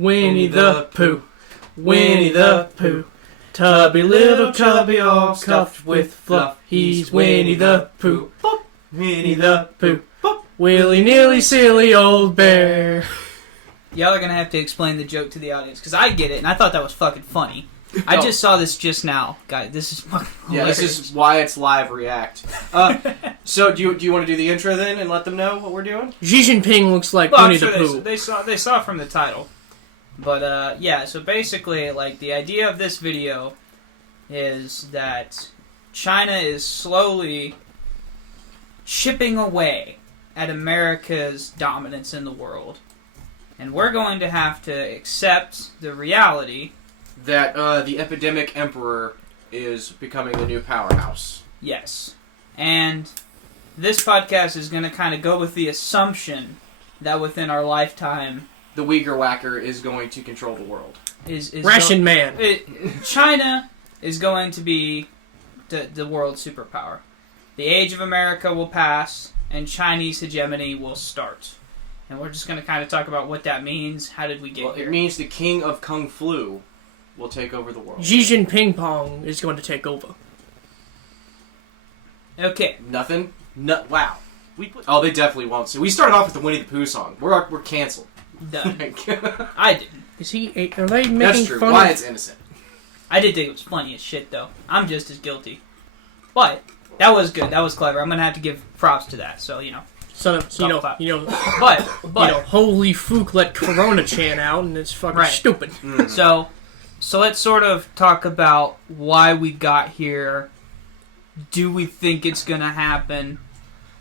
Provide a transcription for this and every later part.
Winnie the Pooh, Winnie the Pooh. Tubby little tubby all stuffed with fluff. He's Winnie the Pooh, Winnie the Pooh, willy-nilly silly old bear. Y'all are gonna have to explain the joke to the audience, because I get it, and I thought that was fucking funny. I just saw this just now. Guys, this is fucking hilarious. Yeah, this is why it's live react. So do you want to do the intro then and let them know what we're doing? Xi Jinping looks like Winnie the Pooh. They saw from the title. But, yeah, so basically, like, the idea of this video is that China is slowly chipping away at America's dominance in the world. And we're going to have to accept the reality that the epidemic emperor is becoming the new powerhouse. Yes. And this podcast is going to kind of go with the assumption that within our lifetime, the Uyghur whacker is going to control the world. Ration Man. China is going to be the world superpower. The age of America will pass, and Chinese hegemony will start. And we're just going to kind of talk about what that means. How did we get here? It means the king of Kung Flu will take over the world. Xi Jinping Pong is going to take over. Okay. Nothing? Wow. They definitely won't. So we started off with the Winnie the Pooh song. We're canceled. Done. I didn't. Are they making That's true. fun Wyatt's innocent. I did think it was funny as shit, though. I'm just as guilty. But that was good. That was clever. I'm gonna have to give props to that. So but holy Fook let Corona chant out, and it's fucking stupid. Mm-hmm. So let's sort of talk about why we got here. Do we think it's gonna happen?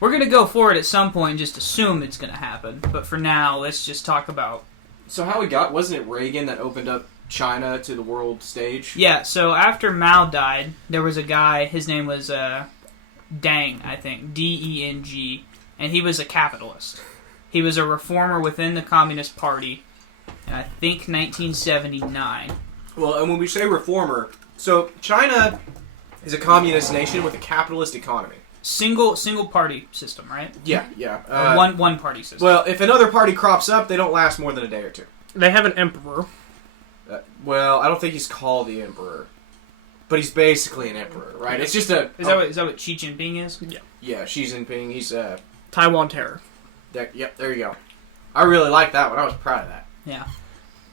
We're gonna go for it at some point and just assume it's gonna happen. But for now, let's just talk about. So wasn't it Reagan that opened up China to the world stage? Yeah. So after Mao died, there was a guy. His name was Deng, I think, Deng. And he was a capitalist. He was a reformer within the Communist Party in, I think, 1979. Well, and when we say reformer, so China is a communist nation with a capitalist economy. Single party system, right? Yeah. One party system. Well, if another party crops up, they don't last more than a day or two. They have an emperor. Well, I don't think he's called the emperor. But he's basically an emperor, right? It's just a... Is that what Xi Jinping is? Yeah. Yeah, Xi Jinping. He's Taiwan Terror. Yep, there you go. I really like that one. I was proud of that. Yeah.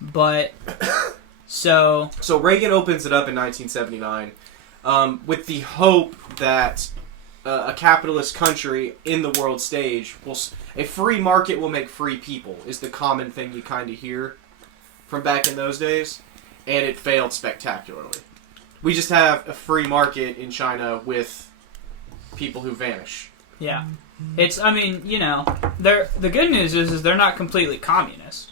But, So Reagan opens it up in 1979 with the hope that a capitalist country in the world stage a free market will make free people, is the common thing you kind of hear from back in those days. And it failed spectacularly. We just have a free market in China with people who vanish. Yeah. The good news is they're not completely communist.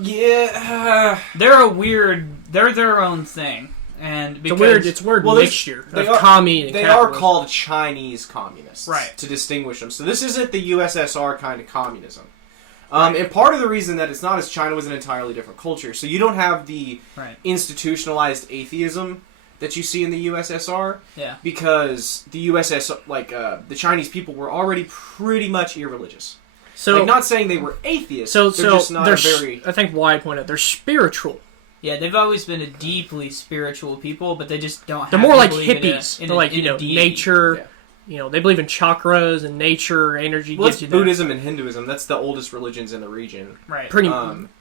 Yeah. They're their own thing. And because, it's a weird mixture of commie and they capitalist. are called Chinese communists. Right. To distinguish them. So this isn't the USSR kind of communism. And part of the reason that it's not is China was an entirely different culture. So you don't have the institutionalized atheism that you see in the USSR. Yeah. Because the USSR, the Chinese people were already pretty much irreligious. So, not saying they were atheists, they're just not I think Wyatt pointed out, they're spiritual. Yeah, they've always been a deeply spiritual people, but they just don't have They're more like hippies. They're like, nature... Yeah. They believe in chakras and nature, energy. Well, it's Buddhism and Hinduism. That's the oldest religions in the region. Right.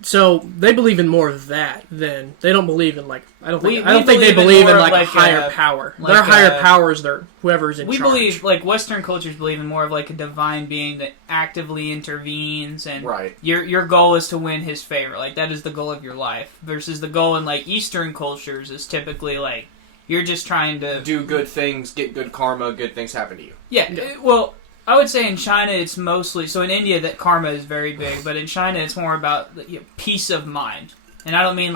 So they believe in more of that than they don't believe in I don't think they believe in a higher power. Their higher power is whoever's in charge. We believe Western cultures believe in more of a divine being that actively intervenes and your goal is to win his favor. That is the goal of your life. Versus the goal in Eastern cultures is typically you're just trying to do good things, get good karma, good things happen to you. Yeah. Well, I would say in China it's mostly... So in India that karma is very big, but in China it's more about peace of mind. And I don't mean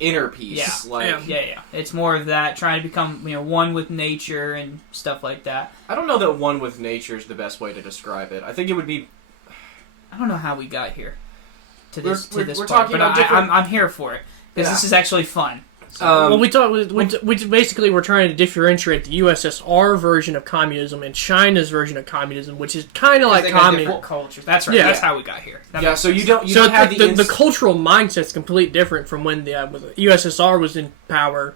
inner peace. Yeah. It's more of that, trying to become one with nature and stuff like that. I don't know that one with nature is the best way to describe it. I think it would be... I don't know how we got here to this we're part, talking but about different... I'm here for it, because this is actually fun. Well, we basically were trying to differentiate the USSR version of communism and China's version of communism, which is kind of like communism. Cultures. That's right. Yeah. That's how we got here. So you don't So have the cultural mindset's completely different from when the USSR was in power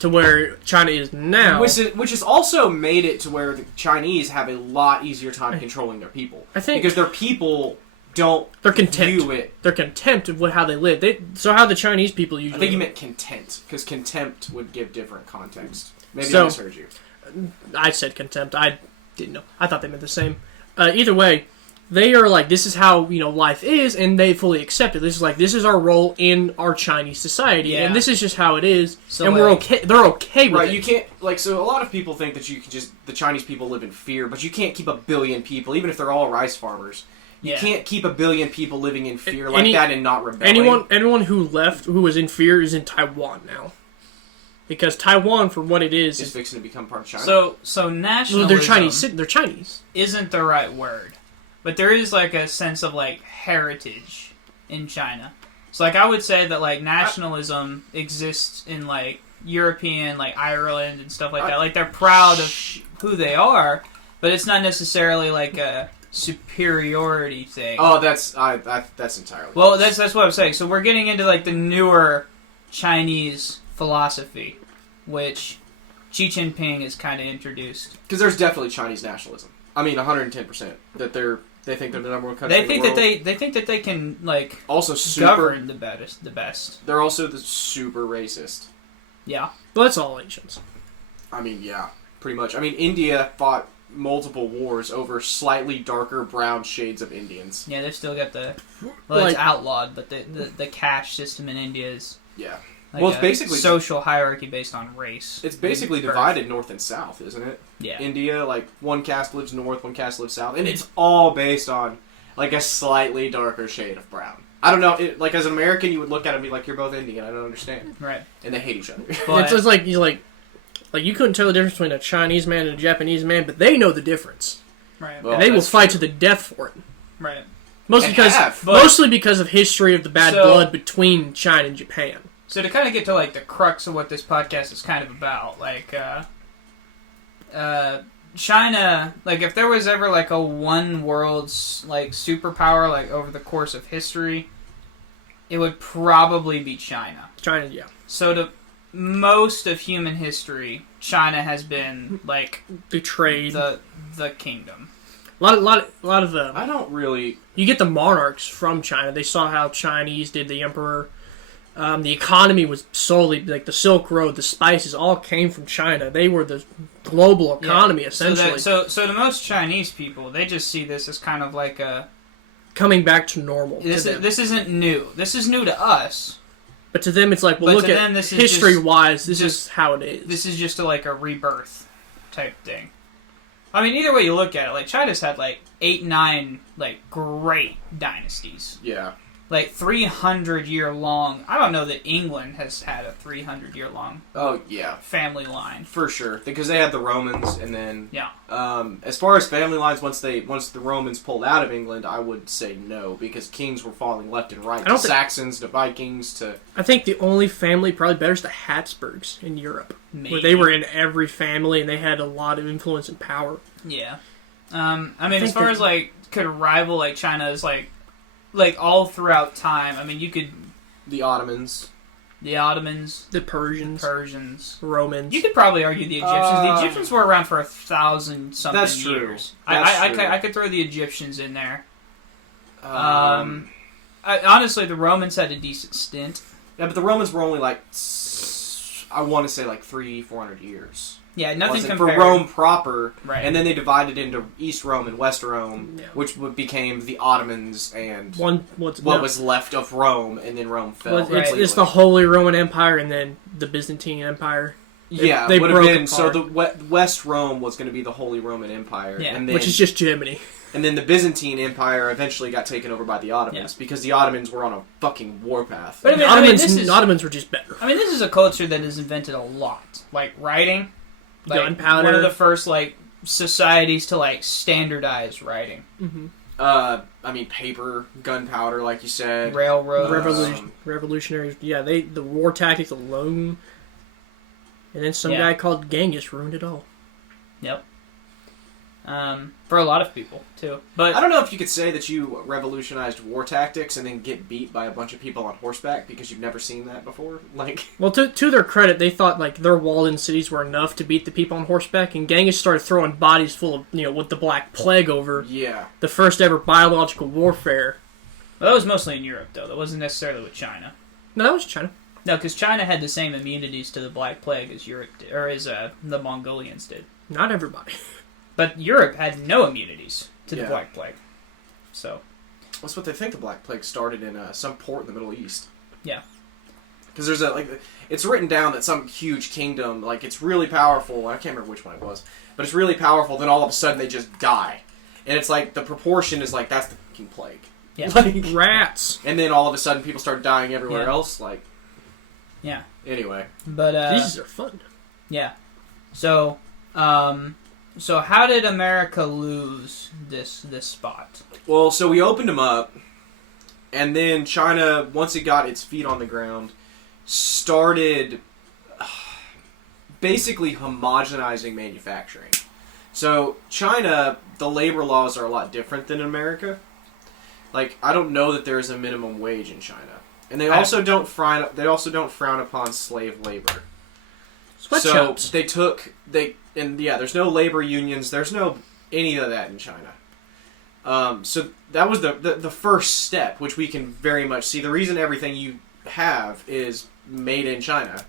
to where China is now. which has also made it to where the Chinese have a lot easier time controlling their people. I think because their people don't they're content. view it. They're content of how they live. So how the Chinese people usually. I think you meant content, because contempt would give different context. Maybe So- I misheard you. I said contempt. I didn't know. I thought they meant the same. Either way, they are like, this is how life is, and they fully accept it. This is our role in our Chinese society, and this is just how it is, So, and we're okay. They're okay with Right, it. you can't, so a lot of people think that you can the Chinese people live in fear, but you can't keep 1 billion people, even if they're all rice farmers. You can't keep 1 billion people living in fear like that and not rebelling. Anyone who left, who was in fear, is in Taiwan now. Because Taiwan, for what it is fixing to become part of China. So nationalism. they're Chinese. They're Chinese. Isn't the right word, but there is like a sense of like heritage in China. So like I would say that like nationalism exists in like European, like Ireland and stuff like that. Like they're proud of who they are, but it's not necessarily like a superiority thing. Oh, that's entirely. Well, that's what I'm saying. So we're getting into like the newer Chinese philosophy, which Xi Jinping has kind of introduced. Because there's definitely Chinese nationalism. I mean, 110% that they think they're the number one country. They think they think that they can like also govern the best. They're also the super racist. Yeah, But that's all Asians. I mean, yeah, pretty much. I mean, India fought multiple wars over slightly darker brown shades of Indians. yeah, they've still got it's outlawed, but the caste system in India is Like well, it's basically social hierarchy based on race. It's basically divided north and south, isn't it? Yeah. India, like one caste lives north, one caste lives south, and it's all based on like a slightly darker shade of brown. I don't know. Like as an American, you would look at it and be like, "You're both Indian." I don't understand. Right. And they hate each other. But it's like you couldn't tell the difference between a Chinese man and a Japanese man, but they know the difference. Right. And they will fight to the death for it. Right. Mostly because of history of the bad blood between China and Japan. So to kind of get to like the crux of what this podcast is kind of about, like China, like if there was ever like a one world's like superpower like over the course of history, it would probably be China. China, yeah. So to most of human history, China has been like betrayed the kingdom. A lot of I don't really. You get the monarchs from China. They saw how Chinese did the emperor. The economy was solely like the Silk Road, the spices all came from China. They were the global economy essentially. So to most Chinese people, they just see this as kind of like a coming back to normal. This isn't new. This is new to us. But to them, it's like, well, look at history-wise, this is how it is. This is just like a rebirth type thing. I mean, either way you look at it, like China's had like 8, 9 like great dynasties. Yeah. Like 300-year long. I don't know that England has had a 300-year long. Oh yeah, family line for sure because they had the Romans, and then yeah. As far as family lines, once the Romans pulled out of England, I would say no because kings were falling left and right. To Saxons, to Vikings, to. I think the only family probably better is the Habsburgs in Europe, Maybe. where they were in every family and they had a lot of influence and power. Yeah, I mean, as far as like could rival like China's like all throughout time. I mean, you could the Ottomans, the Persians, Romans. You could probably argue the Egyptians. The Egyptians were around for 1,000-something that's true. years. That's true. I could throw the Egyptians in there. Honestly, the Romans had a decent stint. Yeah, but the Romans were only like I want to say like 300-400 years. Yeah, nothing compared. For Rome proper, right. And then they divided into East Rome and West Rome, which became the Ottomans and what was left of Rome, and then Rome fell. It's the Holy Roman Empire and then the Byzantine Empire. They would have been apart. So the West Rome was going to be the Holy Roman Empire, and then, which is just Germany. And then the Byzantine Empire eventually got taken over by the Ottomans because the Ottomans were on a fucking warpath. But the Ottomans were just better. I mean, this is a culture that has invented a lot, like writing. Like, gunpowder. One of the first like societies to like standardize writing. Mm-hmm. I mean, paper, gunpowder, like you said, railroad, revolutionaries. Yeah, the war tactics alone. And then some Yeah. guy called Genghis ruined it all. Yep. For a lot of people too, but I don't know if you could say that you revolutionized war tactics and then get beat by a bunch of people on horseback because you've never seen that before. Like, Well, to their credit, they thought like their walled-in cities were enough to beat the people on horseback, and Genghis started throwing bodies full of, with the Black Plague over yeah, the first ever biological warfare. well, that was mostly in Europe though. That wasn't necessarily with China. No, that was China. No, because China had the same immunities to the Black Plague as Europe or as the Mongolians did. Not everybody. But Europe had no immunities to the Yeah. Black Plague. So, that's what they think. The Black Plague started in some port in the Middle East. yeah. Because there's it's written down that some huge kingdom, like, it's really powerful. I can't remember which one it was, but it's really powerful. Then all of a sudden they just die, and it's like the proportion is like that's the fucking plague. Yeah. Like, Rats. and then all of a sudden people start dying everywhere Yeah. else. Like, Yeah. anyway, But, These are fun. yeah. So, so how did America lose this spot? well, so we opened them up, and then China, once it got its feet on the ground, started basically homogenizing manufacturing. So China, the labor laws are a lot different than America. Like, I don't know that there is a minimum wage in China, and they also don't frown upon slave labor. Sweatshops. So there's no labor unions. There's no any of that in China. So that was the first step, which we can very much see. The reason everything you have is made in China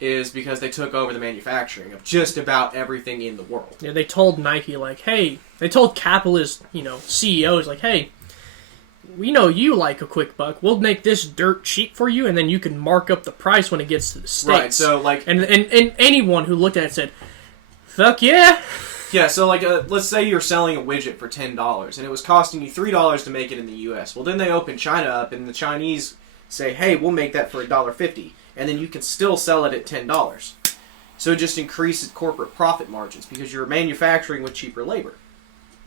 is because they took over the manufacturing of just about everything in the world. Yeah, they told Nike, like, hey, they told capitalist, CEOs, like, hey, we know you like a quick buck. We'll make this dirt cheap for you, and then you can mark up the price when it gets to the States. Right, so, like... And anyone who looked at it said, fuck yeah! Yeah, so, like, let's say you're selling a widget for $10, and it was costing you $3 to make it in the U.S. Well, then they open China up, and the Chinese say, hey, we'll make that for $1.50, and then you can still sell it at $10. So it just increases corporate profit margins, because you're manufacturing with cheaper labor.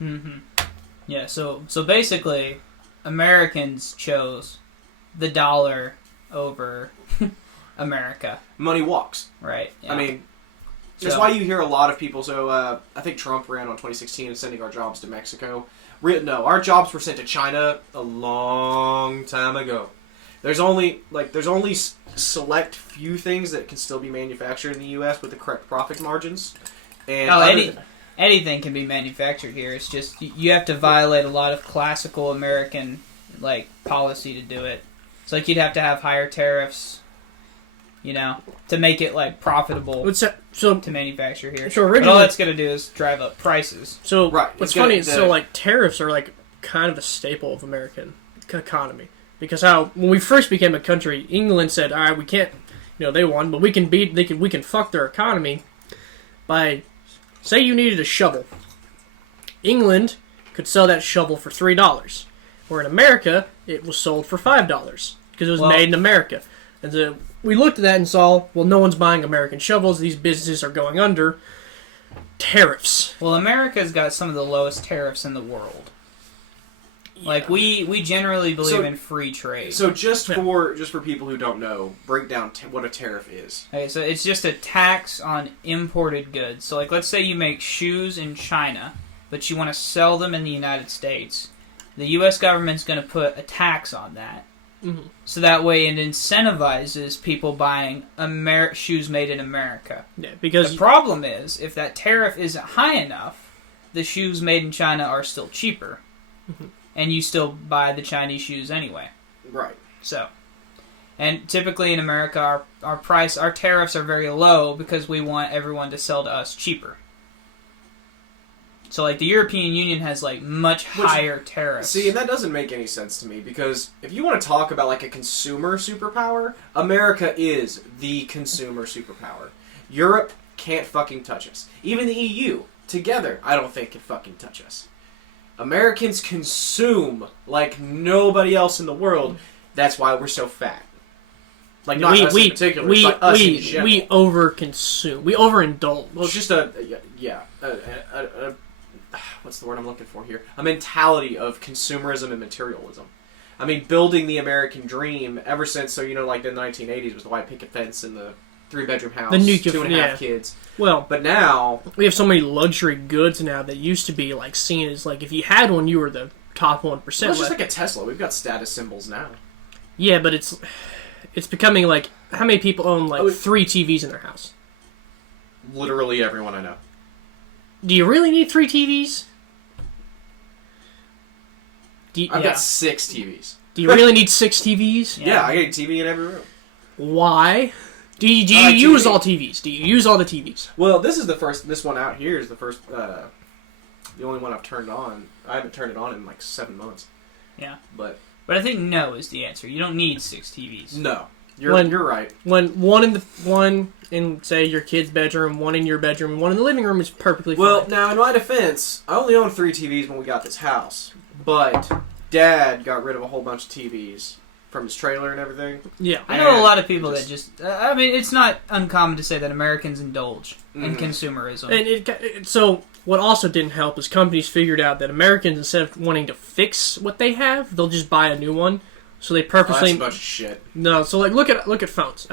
Mm-hmm. Yeah, so basically, Americans chose the dollar over America. Money walks. Right. Yeah. I mean, that's why you hear a lot of people. So I think Trump ran on 2016 and sending our jobs to Mexico. No, our jobs were sent to China a long time ago. There's only select few things that can still be manufactured in the U.S. with the correct profit margins. And anything can be manufactured here. It's just you have to violate a lot of classical American policy to do it. It's like you'd have to have higher tariffs, to make it profitable to manufacture here. So but originally, all that's going to do is drive up prices. So right, what's funny is tariffs are kind of a staple of American economy, because when we first became a country, England said, all right, we can't, they won, but we can fuck their economy by, say you needed a shovel. England could sell that shovel for $3, where in America it was sold for $5 because it was made in America. And we looked at that and saw, well, no one's buying American shovels. These businesses are going under. Tariffs. Well, America's got some of the lowest tariffs in the world. Yeah. We generally believe in free trade. So just for people who don't know, break down what a tariff is. Okay, so it's just a tax on imported goods. So let's say you make shoes in China, but you want to sell them in the United States. The U.S. government's going to put a tax on that. Mm-hmm. So that way it incentivizes people buying shoes made in America. Yeah, because the problem is, if that tariff isn't high enough, the shoes made in China are still cheaper. Mm-hmm. And you still buy the Chinese shoes anyway. Right. So, and typically in America, our tariffs are very low because we want everyone to sell to us cheaper. So, the European Union has, much higher tariffs. See, and that doesn't make any sense to me, because if you want to talk about, a consumer superpower, America is the consumer superpower. Europe can't fucking touch us. Even the EU, together, I don't think can fucking touch us. Americans consume like nobody else in the world. That's why we're so fat. Not us in particular, but us in general. We overconsume. We overindulge. Well, it's just what's the word I'm looking for here? A mentality of consumerism and materialism. I mean, building the American dream ever since, the 1980s was the white picket fence and the 3-bedroom house, The nuclear, 2.5 kids. Well, But now, we have so many luxury goods now that used to be like seen as like if you had one, you were the top 1%. well, it's just like a Tesla. We've got status symbols now. Yeah, but it's becoming like how many people own like 3 TVs in their house? Literally everyone I know. Do you really need 3 TVs? I've got 6 TVs. Do you really need 6 TVs? Yeah, I get a TV in every room. Why? Do you use all TVs? Do you use all the TVs? Well, this one out here is the first, the only one I've turned on. I haven't turned it on in like 7 months. Yeah. But I think no is the answer. You don't need 6 TVs. No. You're right. When one in say your kid's bedroom, one in your bedroom, and one in the living room is perfectly fine. Well, now in my defense, I only owned 3 TVs when we got this house. But Dad got rid of a whole bunch of TVs from his trailer and everything. Yeah. I know a lot of people that just... I mean, it's not uncommon to say that Americans indulge in consumerism. And so what also didn't help is companies figured out that Americans, instead of wanting to fix what they have, they'll just buy a new one. So they purposely... that's a bunch of shit. No, so like look at phones.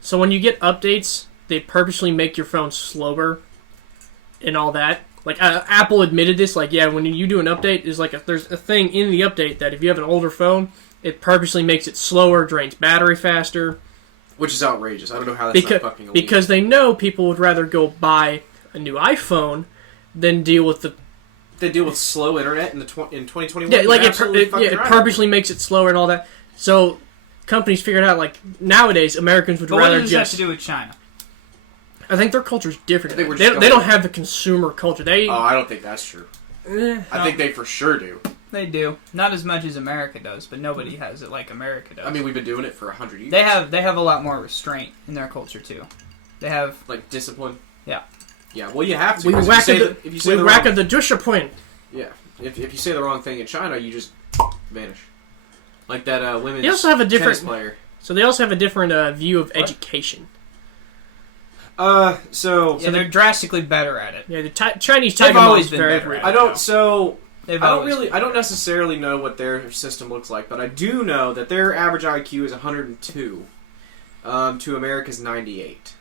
So when you get updates, they purposely make your phone slower and all that. Like Apple admitted this. Like, yeah, when you do an update, there's a thing in the update that if you have an older phone, it purposely makes it slower, drains battery faster. Which is outrageous. I don't know how that's not fucking illegal. Because they know people would rather go buy a new iPhone than deal with the... They deal with slow internet in 2021. Yeah, like it purposely makes it slower and all that. So companies figured out, like, nowadays, Americans would rather just... What does that have to do with China? I think their culture's different. They don't have the consumer culture. Oh, I don't think that's true. I think they for sure do. They do. Not as much as America does, but nobody has it like America does. I mean, we've been doing it for 100 years. They have a lot more restraint in their culture, too. They have... Like, discipline? Yeah. Yeah, well, you have to. We whack at the discipline. Yeah. If you say the wrong thing in China, you just vanish. Like that women's they also have a different tennis player. So they also have a different view of education. So they're drastically better at it. Yeah, the Chinese They've Tiger always Mom's been very better at it. I don't necessarily know what their system looks like, but I do know that their average IQ is 102 to America's 98.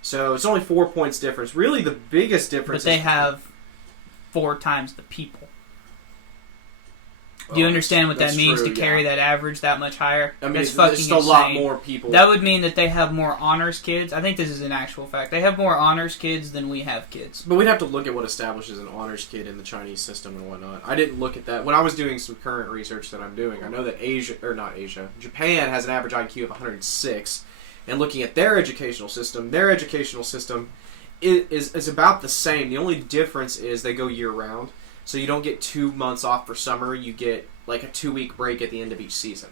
So it's only 4 points difference. Really, the biggest difference. But they have 4 times the people. Do you understand what that means to carry that average that much higher? I mean, that's fucking it's still a lot more people. That would mean that they have more honors kids. I think this is an actual fact. They have more honors kids than we have kids. But we'd have to look at what establishes an honors kid in the Chinese system and whatnot. I didn't look at that. When I was doing some current research that I'm doing, I know that Japan has an average IQ of 106. And looking at their educational system is about the same. The only difference is they go year-round. So you don't get 2 months off for summer. You get like a 2-week break at the end of each season.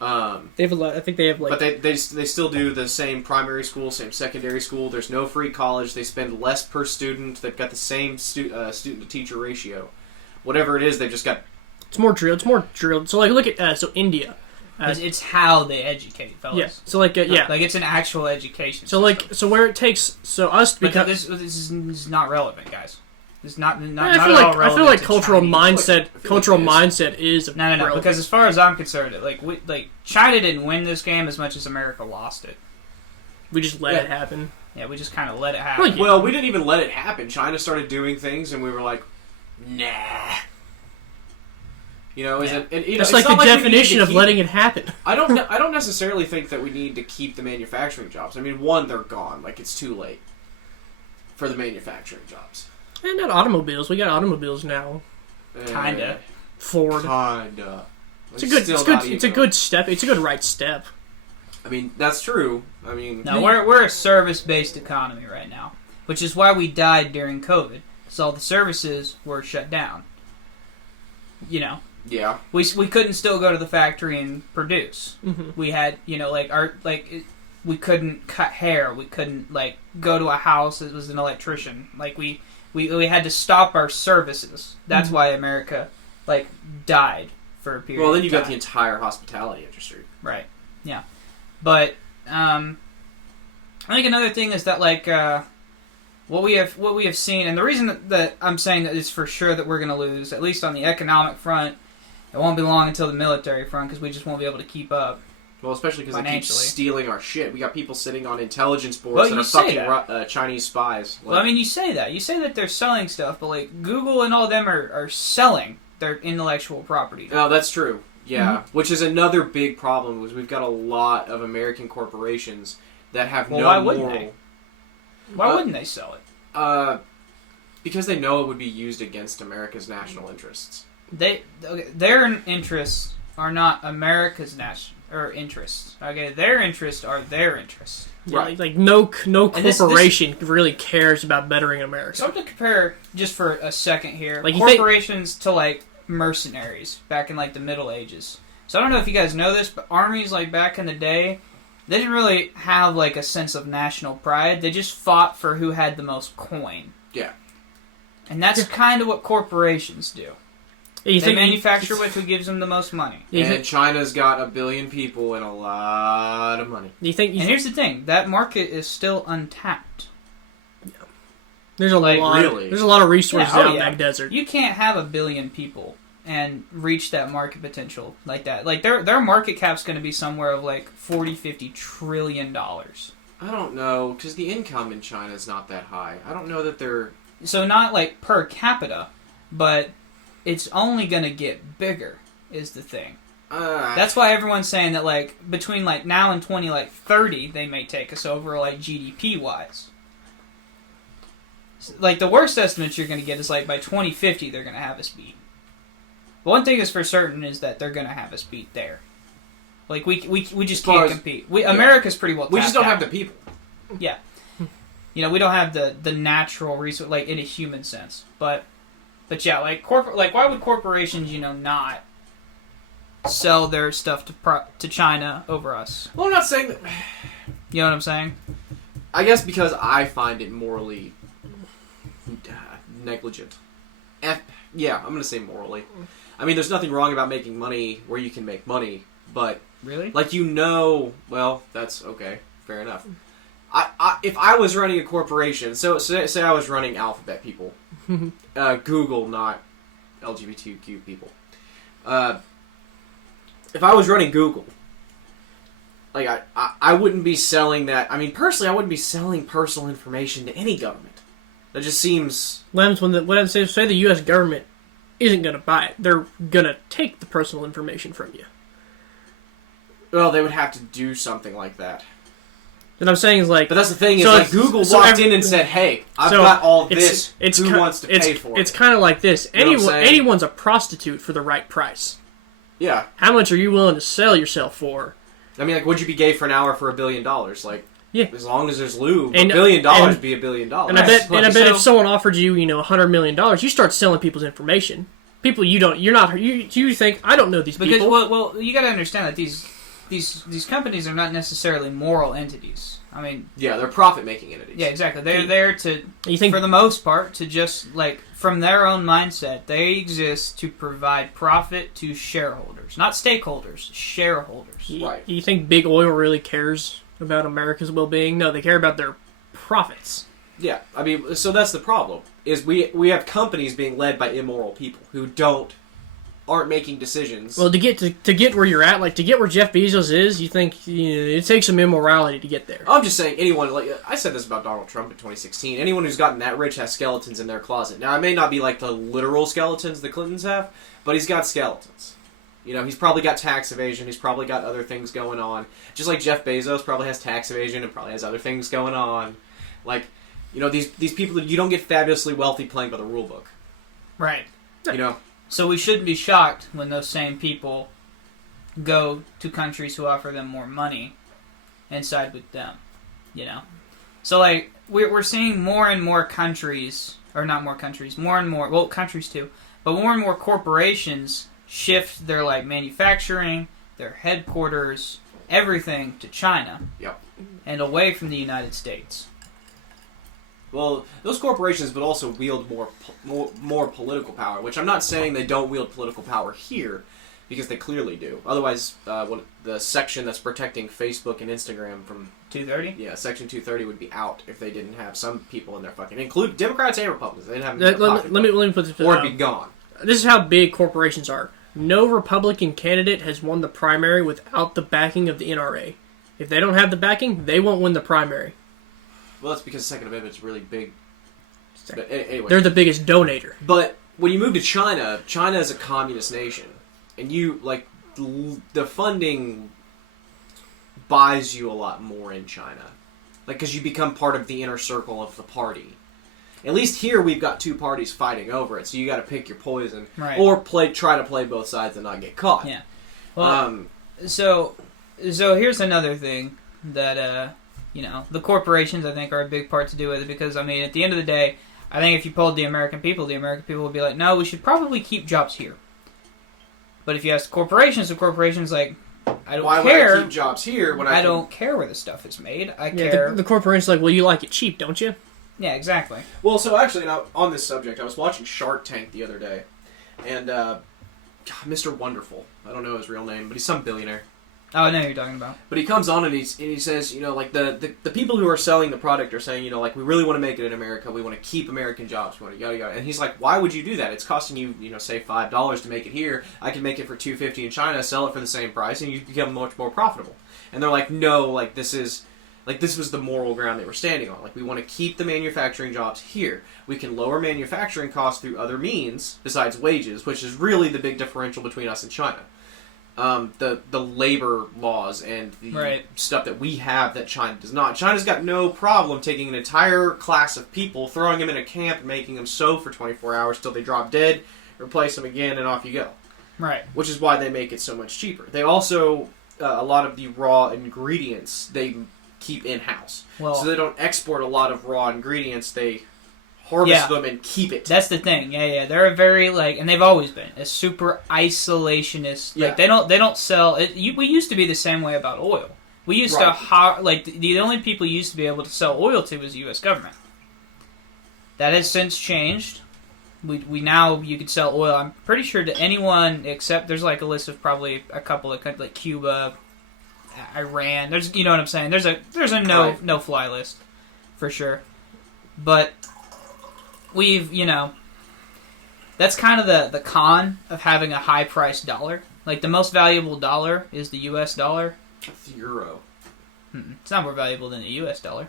They have I think they have like... But they still do the same primary school, same secondary school. There's no free college. They spend less per student. They've got the same student-to-teacher ratio. Whatever it is, they've just got... It's more drilled. So like look at system. It's how they educate, fellas. Yeah. So like like it's an actual education. So system. so where it takes us to become... This is not relevant, guys. It's not I at all relevant. I feel like cultural Chinese. mindset is no. relevant. Because as far as I'm concerned, China didn't win this game as much as America lost it. We just let it happen. Yeah, we just kind of let it happen. Well, we didn't even let it happen. China started doing things, and we were like, nah. You know, that's like the definition of letting it happen. I don't necessarily think that we need to keep the manufacturing jobs. I mean, one, they're gone. Like, it's too late for the manufacturing jobs. And not automobiles. We got automobiles now. Kinda. Ford. Kinda. It's a good step. It's a good right step. I mean, that's true. I mean, no, we're a service-based economy right now, which is why we died during COVID. So all the services were shut down. You know. Yeah. We couldn't still go to the factory and produce. Mm-hmm. We had, we couldn't cut hair. We couldn't go to a house that was an electrician. We had to stop our services. That's why America died for a period. Well, then you of time. got the entire hospitality industry. Right. Yeah. But I think another thing is that what we have seen, and the reason that I'm saying that it's for sure that we're going to lose, at least on the economic front, it won't be long until the military front because we just won't be able to keep up. Well, especially because they keep Financially. stealing our shit. We got people sitting on intelligence boards Well, that you are say fucking Chinese spies. Well, I mean, you say that. You say that they're selling stuff, but, like, Google and all them are selling their intellectual property. No, that's true. Yeah, Mm-hmm. which is another big problem. Is we've got a lot of American corporations that have Well, no why wouldn't moral. they? Why wouldn't they sell it? Because they know it would be used against America's national interests. Their interests are not America's interests. Okay, their interests are their interests. Yeah, Right. like no And this- corporation really cares about bettering America. So I'm to compare just for a second here, Like, you think- corporations to like mercenaries back in like the Middle Ages. So I don't know if you guys know this, but armies like back in the day, they didn't really have like a sense of national pride. They just fought for who had the most coin. Yeah. And that's kind of what corporations do. You They think manufacture with who gives them the most money. You And think, China's got 1 billion people and a lot of money. you think And here's the thing, that market is still untapped. there's a like, lot? really? There's a lot of resources Yeah, oh, out in yeah. that desert. You can't have 1 billion people and reach that market potential like that. Like their market cap's going to be somewhere of like 40-50 trillion dollars. I don't know, because the income in China is not that high. I don't know that they're... So not like per capita, but it's only going to get bigger is the thing. That's why everyone's saying that like between like now and 2030 they may take us over like GDP wise. Like the worst estimates you're going to get is like by 2050 they're going to have us beat. But one thing is for certain is that they're going to have us beat there. Like we just can't compete. America's pretty well. We just don't tapped have out. the people. Yeah. You know, we don't have the natural resource, like in a human sense. But yeah, like why would corporations, not sell their stuff to China over us? Well, I'm not saying that... You know what I'm saying? I guess because I find it morally negligent. Yeah, I'm going to say morally. I mean, there's nothing wrong about making money where you can make money, but... Really? Like, well, that's okay. Fair enough. If I was running a corporation, so say I was running Alphabet people, Google, not LGBTQ people. If I was running Google, like I wouldn't be selling that. I mean, personally, I wouldn't be selling personal information to any government. That just seems... Say the U.S. government isn't going to buy it, they're going to take the personal information from you. Well, they would have to do something like that. And I'm saying is like... But that's the thing, is so like Google walked in and said, hey, I've got all this, who wants to pay for it? It's kind of like this. You know what I'm saying? Anyone's a prostitute for the right price. Yeah. How much are you willing to sell yourself for? I mean, like, would you be gay for an hour for $1 billion? Like, yeah. As long as there's lube, And- $1 billion and- be $1 billion. And I bet if someone offered you, $100 million, you start selling people's information. People you think, I don't know these Because people. well, you got to understand that these companies are not necessarily moral entities. I mean, yeah, they're profit-making entities. yeah, exactly. They're there to, You think- for the most part, to just, like, from their own mindset, they exist to provide profit to shareholders. Not stakeholders, shareholders. Right. You think big oil really cares about America's well-being? No, they care about their profits. Yeah, I mean, so that's the problem. Is we have companies being led by immoral people who aren't making decisions. Well, to get where you're at, like to get where Jeff Bezos is, you think it takes some immorality to get there. I'm just saying, anyone, like I said this about Donald Trump in 2016, anyone who's gotten that rich has skeletons in their closet. Now, it may not be like the literal skeletons the Clintons have, but he's got skeletons. He's probably got tax evasion, he's probably got other things going on. Just like Jeff Bezos probably has tax evasion and probably has other things going on. Like, these people, you don't get fabulously wealthy playing by the rule book. Right. So we shouldn't be shocked when those same people go to countries who offer them more money and side with them, So, like, we're seeing more and more countries, or not more countries, more and more, well, countries too, but more and more corporations shift their, like, manufacturing, their headquarters, everything to China. Yep. And away from the United States. Well, those corporations would also wield more political power, which I'm not saying they don't wield political power here, because they clearly do. Otherwise, the section that's protecting Facebook and Instagram from 230? Yeah, Section 230 would be out if they didn't have some people in their fucking... Include Democrats and Republicans. They didn't have them in their pocket, let me put this... or it'd be gone. This is how big corporations are. no Republican candidate has won the primary without the backing of the NRA. If they don't have the backing, they won't win the primary. Well, that's because the Second Amendment is really big. But anyway, They're the biggest donator. But when you move to China, China is a communist nation, and the funding buys you a lot more in China, because you become part of the inner circle of the party. At least here we've got two parties fighting over it, so you got to pick your poison, right. or try to play both sides and not get caught. Yeah. Well, so here's another thing that the corporations I think are a big part to do with it, because I mean at the end of the day, I think if you polled the American people would be like, no, we should probably keep jobs here. But if you ask the corporations like, I don't Why care. would I keep jobs here when I don't care where the stuff is made. I Yeah, care. the corporation's like, well, you like it cheap, don't you? Yeah, exactly. Well, so actually, now on this subject, I was watching Shark Tank the other day, and Mr. Wonderful, I don't know his real name, but he's some billionaire. Oh, I know who you're talking about. But he comes on and he says, the people who are selling the product are saying, we really want to make it in America. We want to keep American jobs. We want to yada yada. And he's like, why would you do that? It's costing you, say $5 to make it here. I can make it for $2.50 in China, sell it for the same price, and you become much more profitable. And they're like, no, this was the moral ground they were standing on. We want to keep the manufacturing jobs here. We can lower manufacturing costs through other means besides wages, which is really the big differential between us and China. The labor laws and the stuff that we have that China does not. China's got no problem taking an entire class of people, throwing them in a camp, and making them sew for 24 hours till they drop dead, replace them again, and off you go. Right. Which is why they make it so much cheaper. They also, a lot of the raw ingredients, they keep in-house. Well, so they don't export a lot of raw ingredients, they harvest them and keep it. That's the thing. Yeah. They're a very and they've always been a super isolationist. Yeah. They don't sell it. We used to be the same way about oil. We used to the only people you used to be able to sell oil to was the U.S. government. That has since changed. We now you could sell oil. I'm pretty sure to anyone except there's a list of probably a couple of countries like Cuba, Iran. There's what I'm saying. There's a no fly list for sure, but. We've, that's kind of the con of having a high-priced dollar. The most valuable dollar is the U.S. dollar. It's the euro. It's not more valuable than the U.S. dollar.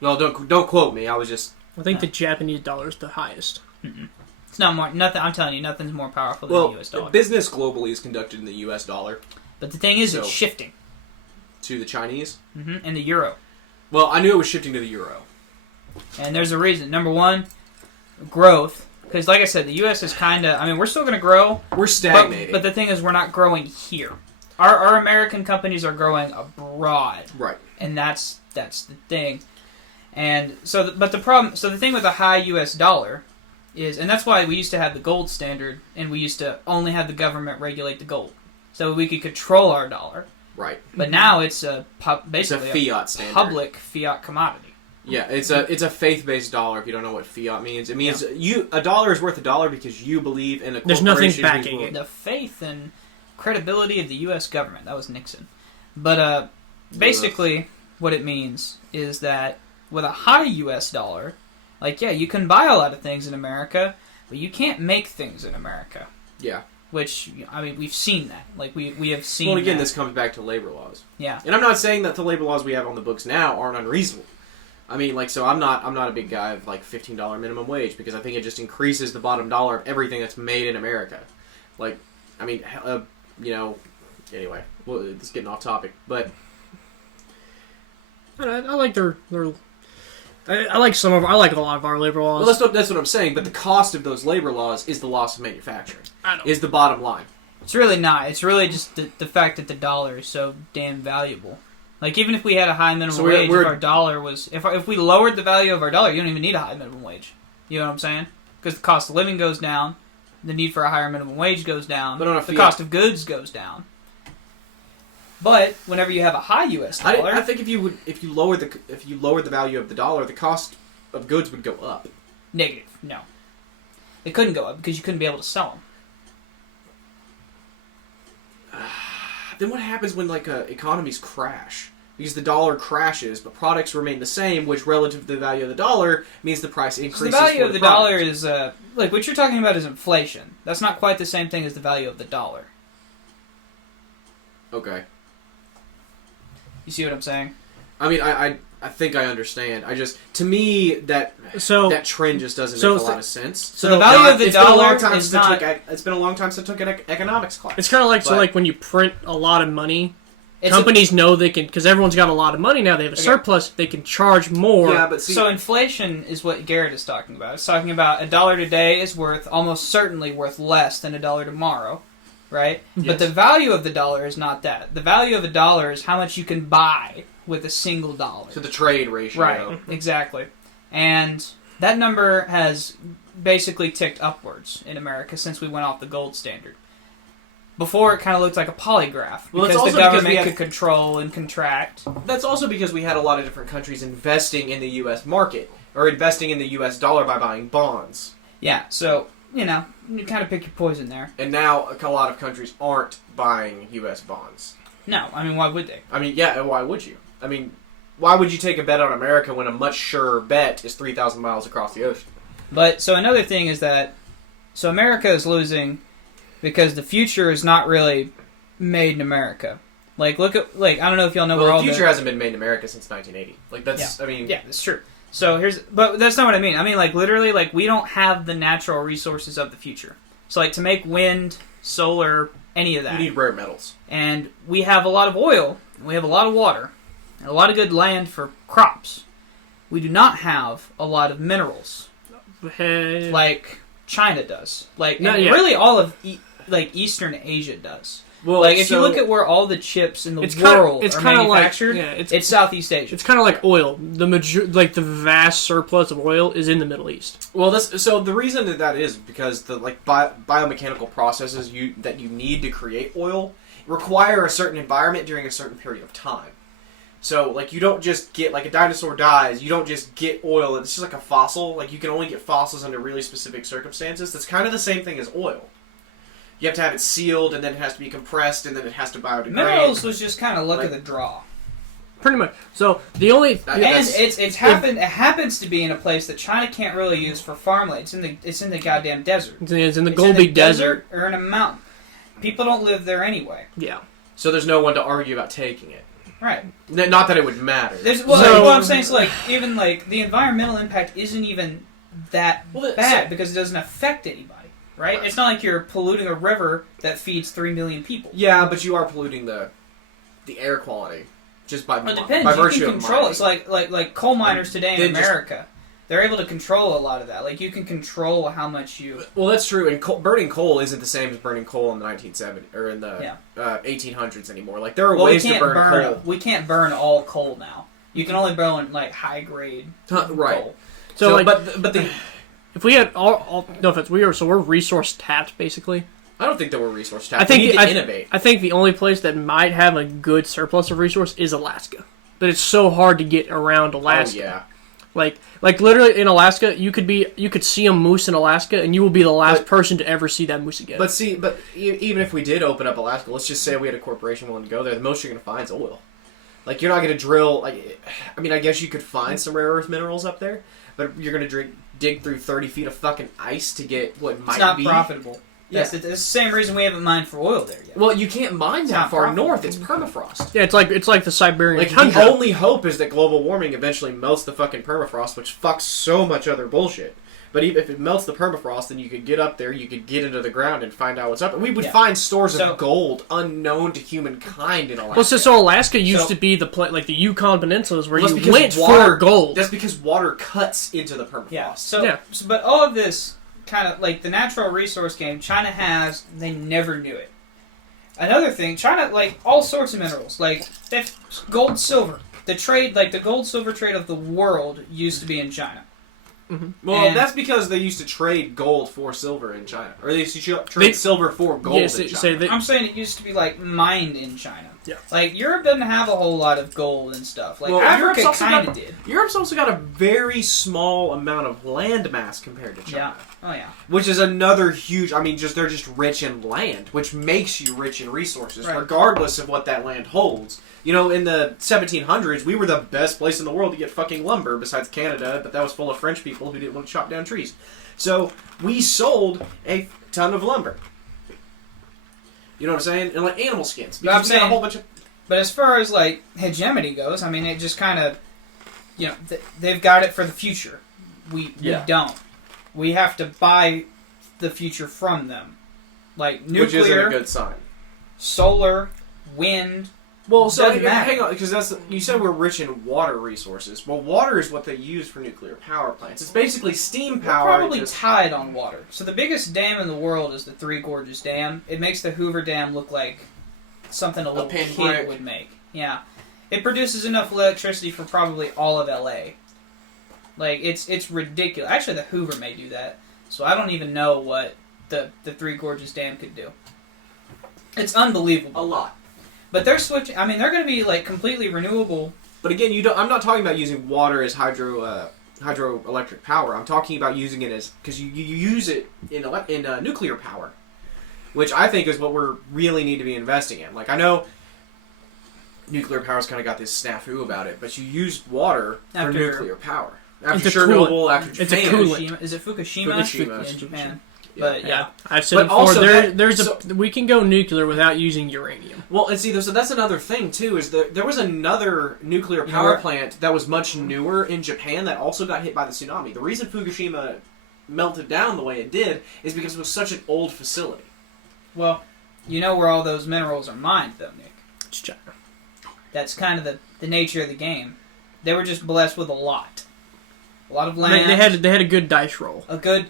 No, don't quote me. I was just... I think the Japanese dollar is the highest. It's not more... Nothing. I'm telling you, nothing's more powerful than the U.S. dollar. Business globally is conducted in the U.S. dollar. But the thing is, it's shifting. To the Chinese? And the euro. Well, I knew it was shifting to the euro. And there's a reason. Number one, growth. Because, like I said, the U.S. is kind of... we're still going to grow. We're stagnating. But the thing is, we're not growing here. Our American companies are growing abroad. Right. And that's the thing. And so... But the problem... So the thing with a high U.S. dollar is... And that's why we used to have the gold standard, and we used to only have the government regulate the gold. So we could control our dollar. Right. But now it's basically a fiat standard. Public fiat commodity. Yeah, it's a faith-based dollar. If you don't know what fiat means, it means a dollar is worth $1 because you believe in a corporation. There's nothing backing it. The faith and credibility of the U.S. government. That was Nixon. But basically, what it means is that with a high U.S. dollar, you can buy a lot of things in America, but you can't make things in America. Yeah. Which, we've seen that. We have seen. Well, again, that. this comes back to labor laws. Yeah. And I'm not saying that the labor laws we have on the books now aren't unreasonable. So I'm not a big guy of $15 minimum wage because I think it just increases the bottom dollar of everything that's made in America. Anyway, well, it's getting off topic, but I like their I like I like a lot of our labor laws. Well, that's what I'm saying. But the cost of those labor laws is the loss of manufacturing. Is the bottom line. It's really not. It's really just the fact that the dollar is so damn valuable. Even if we had a high minimum wage, if our dollar was... If we lowered the value of our dollar, you don't even need a high minimum wage. You know what I'm saying? Because the cost of living goes down, the need for a higher minimum wage goes down, but the cost of goods goes down. But whenever you have a high U.S. dollar... I think if you lower the value of the dollar, the cost of goods would go up. Negative. No. It couldn't go up because you couldn't be able to sell them. Then what happens when economies crash? because the dollar crashes, but products remain the same, which relative to the value of the dollar means the price increases. So the value for of the product. dollar is like what you're talking about is inflation. That's not quite the same thing as the value of the dollar. Okay. You see what I'm saying? I mean, I think I understand. To me, that trend just doesn't make a lot of sense. So the value of the dollar is not... It's been a long time since I took an economics class. It's kind of like, like when you print a lot of money, companies know they can, because everyone's got a lot of money now, they have a surplus, they can charge more. Yeah, but see, so inflation is what Garrett is talking about. It's talking about $1 today is almost certainly worth less than $1 tomorrow. Right? Yes. But the value of the dollar is not that. The value of a dollar is how much you can buy with a single dollar. So the trade ratio. Right, exactly. And that number has basically ticked upwards in America since we went off the gold standard. Before, it kind of looked like a polygraph, because the government could control and contract. That's also because we had a lot of different countries investing in the U.S. market, or investing in the U.S. dollar by buying bonds. Yeah, so... you kind of pick your poison there. And now a lot of countries aren't buying U.S. bonds. No, I mean, why would they? I mean, yeah, why would you? I mean, why would you take a bet on America when a much surer bet is 3,000 miles across the ocean? But, so another thing is that, so America is losing because the future is not really made in America. Like, look at, I don't know if y'all know where all the future hasn't been made in America since 1980. Like, that's, yeah. I mean... Yeah, that's true. So but that's not what I mean. I mean, literally, we don't have the natural resources of the future. So, to make wind, solar, any of that. You need rare metals. And we have a lot of oil, and we have a lot of water, and a lot of good land for crops. We do not have a lot of minerals. Like China does. Really all of, Eastern Asia does. Well, if you look at where all the chips in the world are manufactured, it's Southeast Asia. It's kind of like oil. The vast surplus of oil is in the Middle East. Well, so the reason that is because the biomechanical processes that you need to create oil require a certain environment during a certain period of time. So, you don't just get, a dinosaur dies, you don't just get oil. It's just like a fossil. You can only get fossils under really specific circumstances. That's kind of the same thing as oil. You have to have it sealed, and then it has to be compressed, and then it has to biodegrade. Minerals was just kind of luck of the draw. Pretty much. So the only it happens to be in a place that China can't really use for farmland. It's in the goddamn desert. It's in the Gobi Desert or in a mountain. People don't live there anyway. Yeah. So there's no one to argue about taking it. Right. Not that it would matter. What I'm saying is even the environmental impact isn't even that bad because it doesn't affect anybody. Right? It's not like you're polluting a river that feeds 3 million people. Yeah, but you are polluting the air quality just by it depends. By you virtue can control of it. It's like coal miners today in America. They're able to control a lot of that. You can control how much you... Well, that's true. And burning coal isn't the same as burning coal in the 1970s or in the 1800s anymore. There are ways to burn coal. We can't burn all coal now. You can only burn high grade coal. So but the if we had all no offense, we're resource tapped basically. I don't think that we're resource tapped. We need to innovate. I think the only place that might have a good surplus of resource is Alaska, but it's so hard to get around Alaska. Oh yeah. Like literally in Alaska, you could see a moose in Alaska, and you will be the last person to ever see that moose again. But even if we did open up Alaska, let's just say we had a corporation willing to go there. The most you're going to find is oil. You're not going to drill. I mean, I guess you could find some rare earth minerals up there, but you're going to dig through 30 feet of fucking ice to get what might be. It's not profitable. Yeah. That's the same reason we haven't mined for oil there yet. Well, you can't mine that far north. It's permafrost. Yeah, it's like the Siberian tundra. The only hope is that global warming eventually melts the fucking permafrost, which fucks so much other bullshit. But even if it melts the permafrost, then you could get up there, you could get into the ground and find out what's up. And we would find stores of gold unknown to humankind in Alaska. Well, so Alaska used to be the Yukon Peninsulas where you went for gold. That's because water cuts into the permafrost. Yeah. But all of this kind of the natural resource game China has, they never knew it. Another thing, China all sorts of minerals, gold, silver. The trade, the gold silver trade of the world used to be in China. Mm-hmm. Well, that's because they used to trade gold for silver in China, or they used to trade silver for gold in China. I'm saying it used to be mined in China. Yeah. Like, Europe doesn't have a whole lot of gold and stuff. Like, Well, Africa Europe's also kind of got- did. Europe's also got a very small amount of land mass compared to China. Yeah. Oh, yeah. Which is another huge. I mean, they're just rich in land, which makes you rich in resources, Right. regardless of what that land holds. You know, in the 1700s, we were the best place in the world to get fucking lumber, besides Canada, but that was full of French people who didn't want to chop down trees. So we sold a ton of lumber. You know what I'm saying? And like animal skins, But I'm because we got a saying- whole bunch of. But as far as, like, hegemony goes, I mean, it just kind of, you know, they've got it for the future. We don't. We have to buy the future from them. Like, Which isn't nuclear, a good sign. solar, wind. Well, so Doesn't matter. hang on, because you said we're rich in water resources. Well, water is what they use for nuclear power plants. It's basically steam We're power. probably just- tied on water. So the biggest dam in the world is the Three Gorges Dam. It makes the Hoover Dam look like something a little kid pinprick. would make. Yeah. It produces enough electricity for probably all of LA. Like, it's ridiculous. Actually, the Hoover may do that. So I don't even know what the Three Gorges Dam could do. It's unbelievable. a lot. But they're switching. I mean, they're going to be, like, completely renewable. But again, I'm not talking about using water as hydroelectric power. I'm talking about using it as because you use it in nuclear power, which I think is what we really need to be investing in. Like I know nuclear power's kind of got this snafu about it, but you use water for After- nuclear power after It's a Chernobyl, after It's a Japan. coolant. Fukushima. Is it Fukushima? Fukushima. In Japan. Yeah. But, yeah. I've said But it before. also There's we can go nuclear without using uranium. Well, and see, so that's another thing too. Is there was another nuclear You know power what? plant that was much newer in Japan that also got hit by the tsunami. The reason Fukushima melted down the way it did is because it was such an old facility. Well, you know where all those minerals are mined, though, Nick. It's China. That's kind of the nature of the game. They were just blessed with a lot of land. They had a good dice roll. a good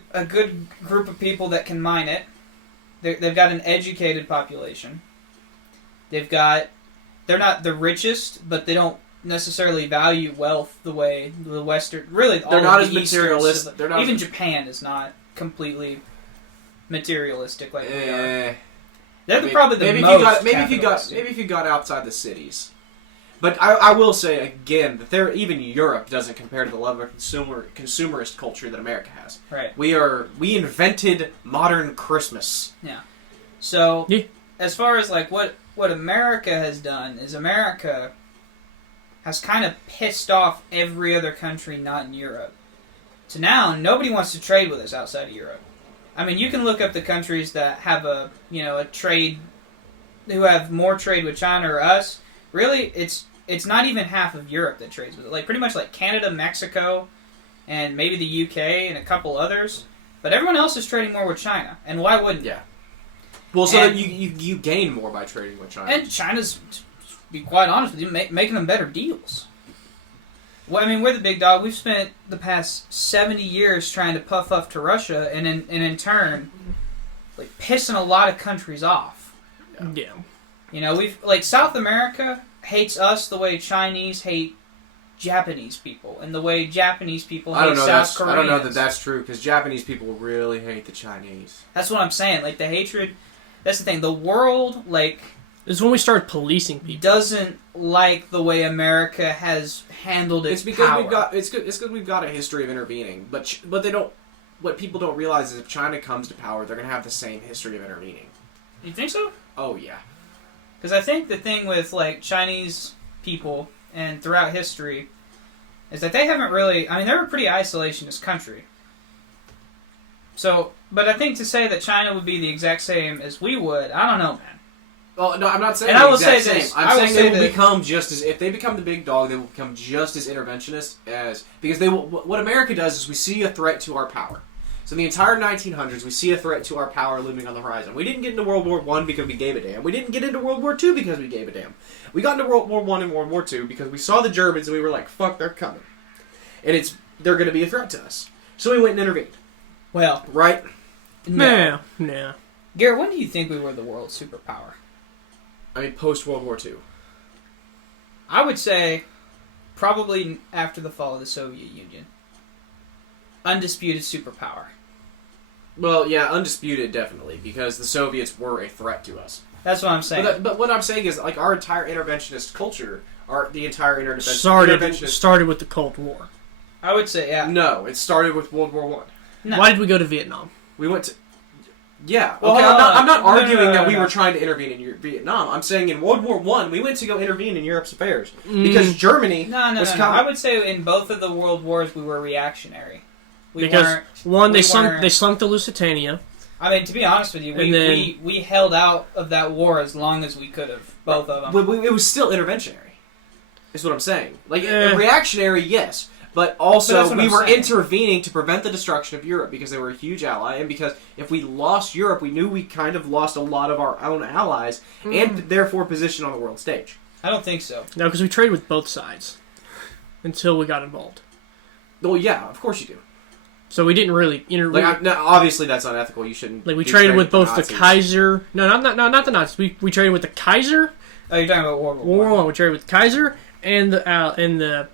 group of people that can mine it. They've got an educated population. They're not the richest, but they don't necessarily value wealth the way the Western. Really, all They're not of as the Eastern materialistic. civ- They're not even as, Japan is not completely materialistic like we are. eh, They're probably the maybe most maybe if you got outside the cities. But I will say again that even Europe doesn't compare to the level of consumerist culture that America has. Right. We invented modern Christmas. So, Yeah. as far as like what America has done is America has kind of pissed off every other country not in Europe. So now nobody wants to trade with us outside of Europe. I mean, you can look up the countries that have a trade, who have more trade with China or us. Really, it's not even half of Europe that trades with it. Like pretty much like Canada, Mexico, and maybe the UK and a couple others. But everyone else is trading more with China. And why wouldn't Yeah. Well, so And- you gain more by trading with China. And China's, to be quite honest with you, making them better deals. Well, I mean, we're the big dog. We've spent the past 70 years trying to puff up to Russia, and in turn, like pissing a lot of countries off. Yeah. You know, South America hates us the way Chinese hate Japanese people, and the way Japanese people hate South Koreans. I don't know that that's true because Japanese people really hate the Chinese. That's what I'm saying. Like the hatred. That's the thing. The world, like, This is when we started policing people. doesn't like the way America has handled its It's because power. it's because we've got a history of intervening, but they don't. What people don't realize is if China comes to power, they're going to have the same history of intervening. You think so? Oh yeah. Because I think the thing with like Chinese people and throughout history is that they haven't really. I mean, they're a pretty isolationist country. So, but I think to say that China would be the exact same as we would, I don't know, man. Well, no, I'm not saying And the I will exact say this, same. I'm I will saying say they will that- become just as if they become the big dog, they will become just as interventionist as because they will. What America does is we see a threat to our power. So in the entire 1900s, we see a threat to our power looming on the horizon. We didn't get into World War I because we gave a damn. We didn't get into World War II because we gave a damn. We got into World War I and World War II because we saw the Germans and we were like, fuck, they're coming. And they're going to be a threat to us. So we went and intervened. Well, Right? no. Nah. Garrett, when do you think we were the world superpower? I mean, post-World War II. I would say probably after the fall of the Soviet Union. Undisputed superpower. Well, yeah, undisputed, definitely, because the Soviets were a threat to us. That's what I'm saying. But what I'm saying is, like, our entire interventionist culture, the entire interventionist... started with the Cold War. I would say, yeah. No, it started with World War One. No. Why did we go to Vietnam? We went to... Yeah, Well, okay, I'm not no, arguing that we no. were trying to intervene in Vietnam. I'm saying in World War One, we went to go intervene in Europe's affairs. Because Germany No. I would say in both of the world wars, we were reactionary. Because, one, they sunk the Lusitania. I mean, to be honest with you, we held out of that war as long as we could have. Both of them. But it was still interventionary. Is what I'm saying. Like, reactionary, yes. But also, we were intervening to prevent the destruction of Europe because they were a huge ally, and because if we lost Europe, we knew we kind of lost a lot of our own allies, and therefore position on the world stage. I don't think so. No, because we traded with both sides until we got involved. Well, yeah, of course you do. So we didn't really obviously, that's unethical. You shouldn't. Like, we traded with both the Kaiser. No, not the Nazis. We traded with the Kaiser. Oh, you're talking about World War War One. We traded with Kaiser and the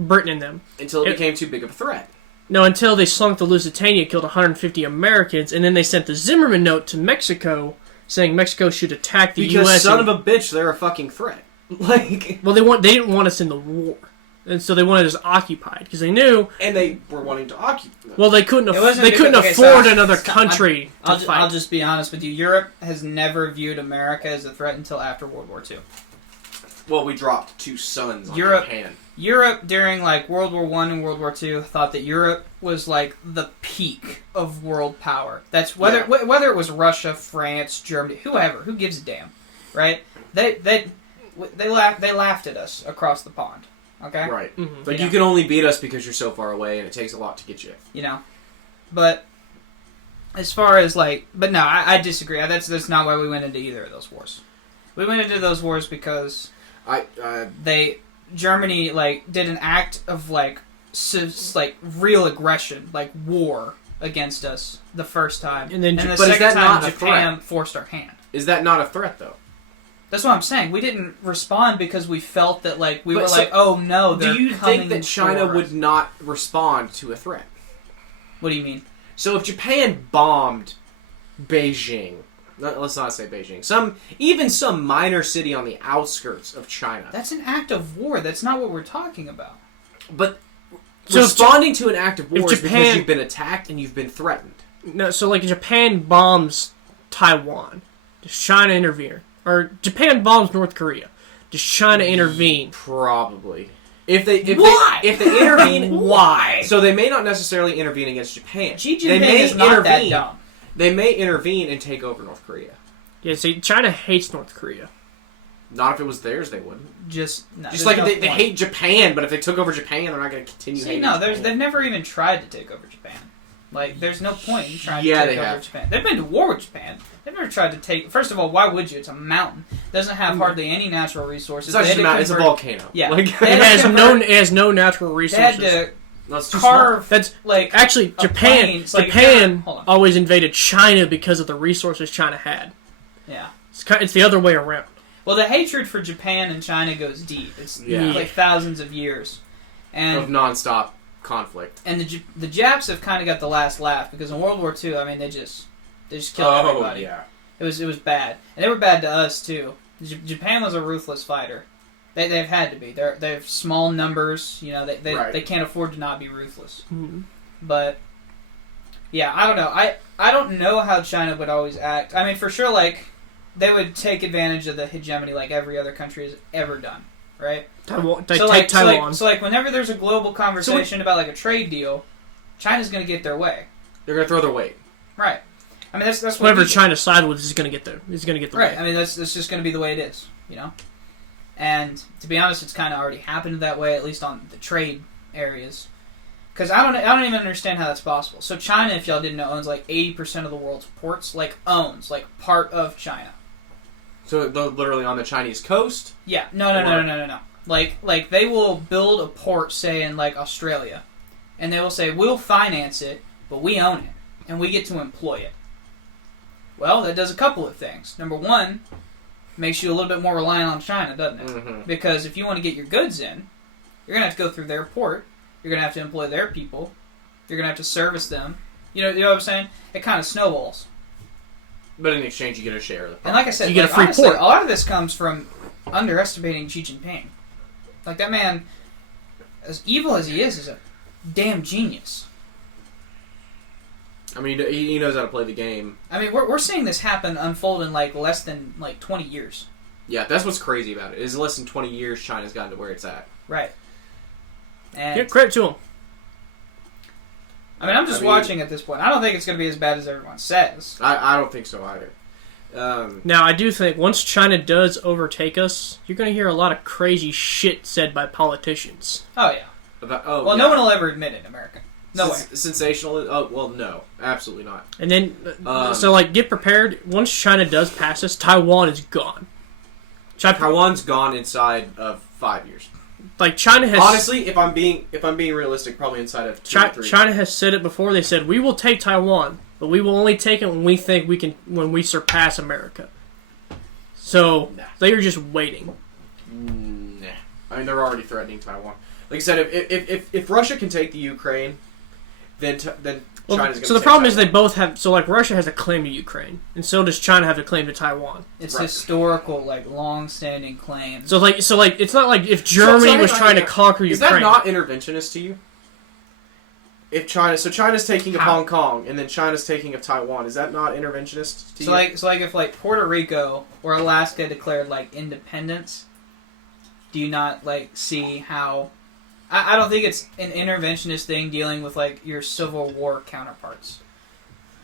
Britain and them. Until it became too big of a threat. No, until they sunk the Lusitania, killed 150 Americans, and then they sent the Zimmerman note to Mexico saying Mexico should attack the U.S. Because son of a bitch, they're a fucking threat. Like, well, they didn't want us in the war, and so they wanted us occupied because they knew. And they were wanting to occupy. Well, they couldn't. Afford another country to fight. I'll just be honest with you. Europe has never viewed America as a threat until after World War II. Well, we dropped 2 sons on Japan. Europe during like World War I and World War II thought that Europe was like the peak of world power. That's whether it was Russia, France, Germany, whoever, who gives a damn, right? They laughed at us across the pond. Okay, right. Mm-hmm. But you can only beat us because you're so far away, and it takes a lot to get you. You know, but as far as like, but no, I disagree. That's not why we went into either of those wars. We went into those wars because Germany like did an act of like real aggression, like war against us the first time, and the second time Japan forced our hand. Is that not a threat though? That's what I'm saying. We didn't respond because we felt that like we were like, oh no, they're coming. Do you think that China would not respond to a threat? What do you mean? So if Japan bombed Beijing. Let's not say Beijing. Even some minor city on the outskirts of China. That's an act of war. That's not what we're talking about. But responding to an act of war is because you've been attacked and you've been threatened. No, so like Japan bombs Taiwan. Does China intervene? Or Japan bombs North Korea. Does China intervene? Probably. If they intervene, why? So they may not necessarily intervene against Japan. Xi Jinping is not that dumb. They may intervene and take over North Korea. Yeah, see, China hates North Korea. Not if it was theirs, they wouldn't. Just like they hate Japan, but if they took over Japan, they're not going to continue hating Japan. They've never even tried to take over Japan. Like, there's no point in trying to take over Japan. They've been to war with Japan. They've never tried to take... First of all, why would you? It's a mountain. It doesn't have hardly any natural resources. It's not just a mountain, it's a volcano. Yeah. Like, it has no natural resources. They had to carve... That's like actually Japan always invaded China because of the resources China had. Yeah. It's the other way around. Well, the hatred for Japan and China goes deep. It's like thousands of years. Of non-stop conflict. And the Japs have kind of got the last laugh because in World War II, I mean, they just killed everybody. Yeah. It was bad, and they were bad to us too. Japan was a ruthless fighter. They've had to be. They have small numbers. You know, they can't afford to not be ruthless. Mm-hmm. But yeah, I don't know. I don't know how China would always act. I mean, for sure, like they would take advantage of the hegemony like every other country has ever done. Right? Taiwan. So whenever there's a global conversation about like a trade deal, China's going to get their way. They're going to throw their weight. Right. I mean, that's what whatever China side with is going to get the right. way. I mean, that's just going to be the way it is, you know. And to be honest, it's kind of already happened that way, at least on the trade areas. Because I don't even understand how that's possible. So China, if y'all didn't know, owns like 80% of the world's ports. Like part of China. So they're literally on the Chinese coast? Yeah. No. Like they will build a port, say in like Australia, and they will say we'll finance it, but we own it and we get to employ it. Well, that does a couple of things. Number one, makes you a little bit more reliant on China, doesn't it? Mm-hmm. Because if you want to get your goods in, you're gonna have to go through their port. You're gonna have to employ their people. You're gonna have to service them. You know what I'm saying? It kind of snowballs. But in exchange, you get a share of the profits. And like I said, You get a free honestly, port. a lot of this comes from underestimating Xi Jinping. Like, that man, as evil as he is a damn genius. I mean, he knows how to play the game. I mean, we're seeing this unfold in like less than 20 years. Yeah, that's what's crazy about it. Is less than 20 years, China's gotten to where it's at. Right. And Give credit to him. I mean, I'm just watching at this point. I don't think it's going to be as bad as everyone says. I don't think so either. Now, I do think once China does overtake us, you're going to hear a lot of crazy shit said by politicians. Oh, yeah. Well, no one will ever admit it in America. No way. Sensational? Oh, well, no. Absolutely not. And then, so, like, get prepared. Once China does pass us, Taiwan is gone. Taiwan's gone inside of 5 years. Like, China has... Honestly, if I'm being realistic, probably inside of 2 or 3. China has said it before. They said, we will take Taiwan, but we will only take it when we think we can, when we surpass America. So, they are just waiting. Nah. I mean, they're already threatening Taiwan. Like I said, if Russia can take the Ukraine, then China's going to take So the problem is Taiwan. they both have... So, like, Russia has a claim to Ukraine, and so does China have a claim to Taiwan. It's Right. historical, like, long-standing claims. So, it's not like if Germany was trying to conquer Is Ukraine. that not interventionist to you? If China's taking of Hong Kong, and then China's taking of Taiwan, is that not interventionist to you? So if like Puerto Rico or Alaska declared like independence, do you not like see how? I don't think it's an interventionist thing dealing with like your Civil War counterparts.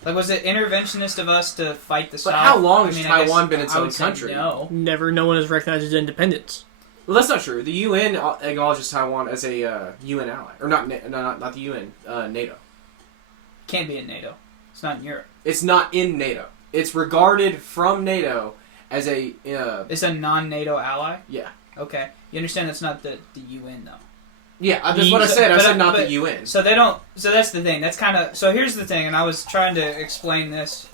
Like, was it interventionist of us to fight the South? But how long has I Taiwan guess been its I own would say country? No. No one has recognized its independence. Well, that's not true. The UN acknowledges Taiwan as a UN ally, or not the UN, NATO. Can't be in NATO. It's not in Europe. It's not in NATO. It's regarded from NATO as a. It's a non-NATO ally. Yeah. Okay, you understand that's not the UN though. Yeah, that's what I said. I said not but- the UN. So they don't. So that's the thing. That's kind of. So here's the thing, and I was trying to explain this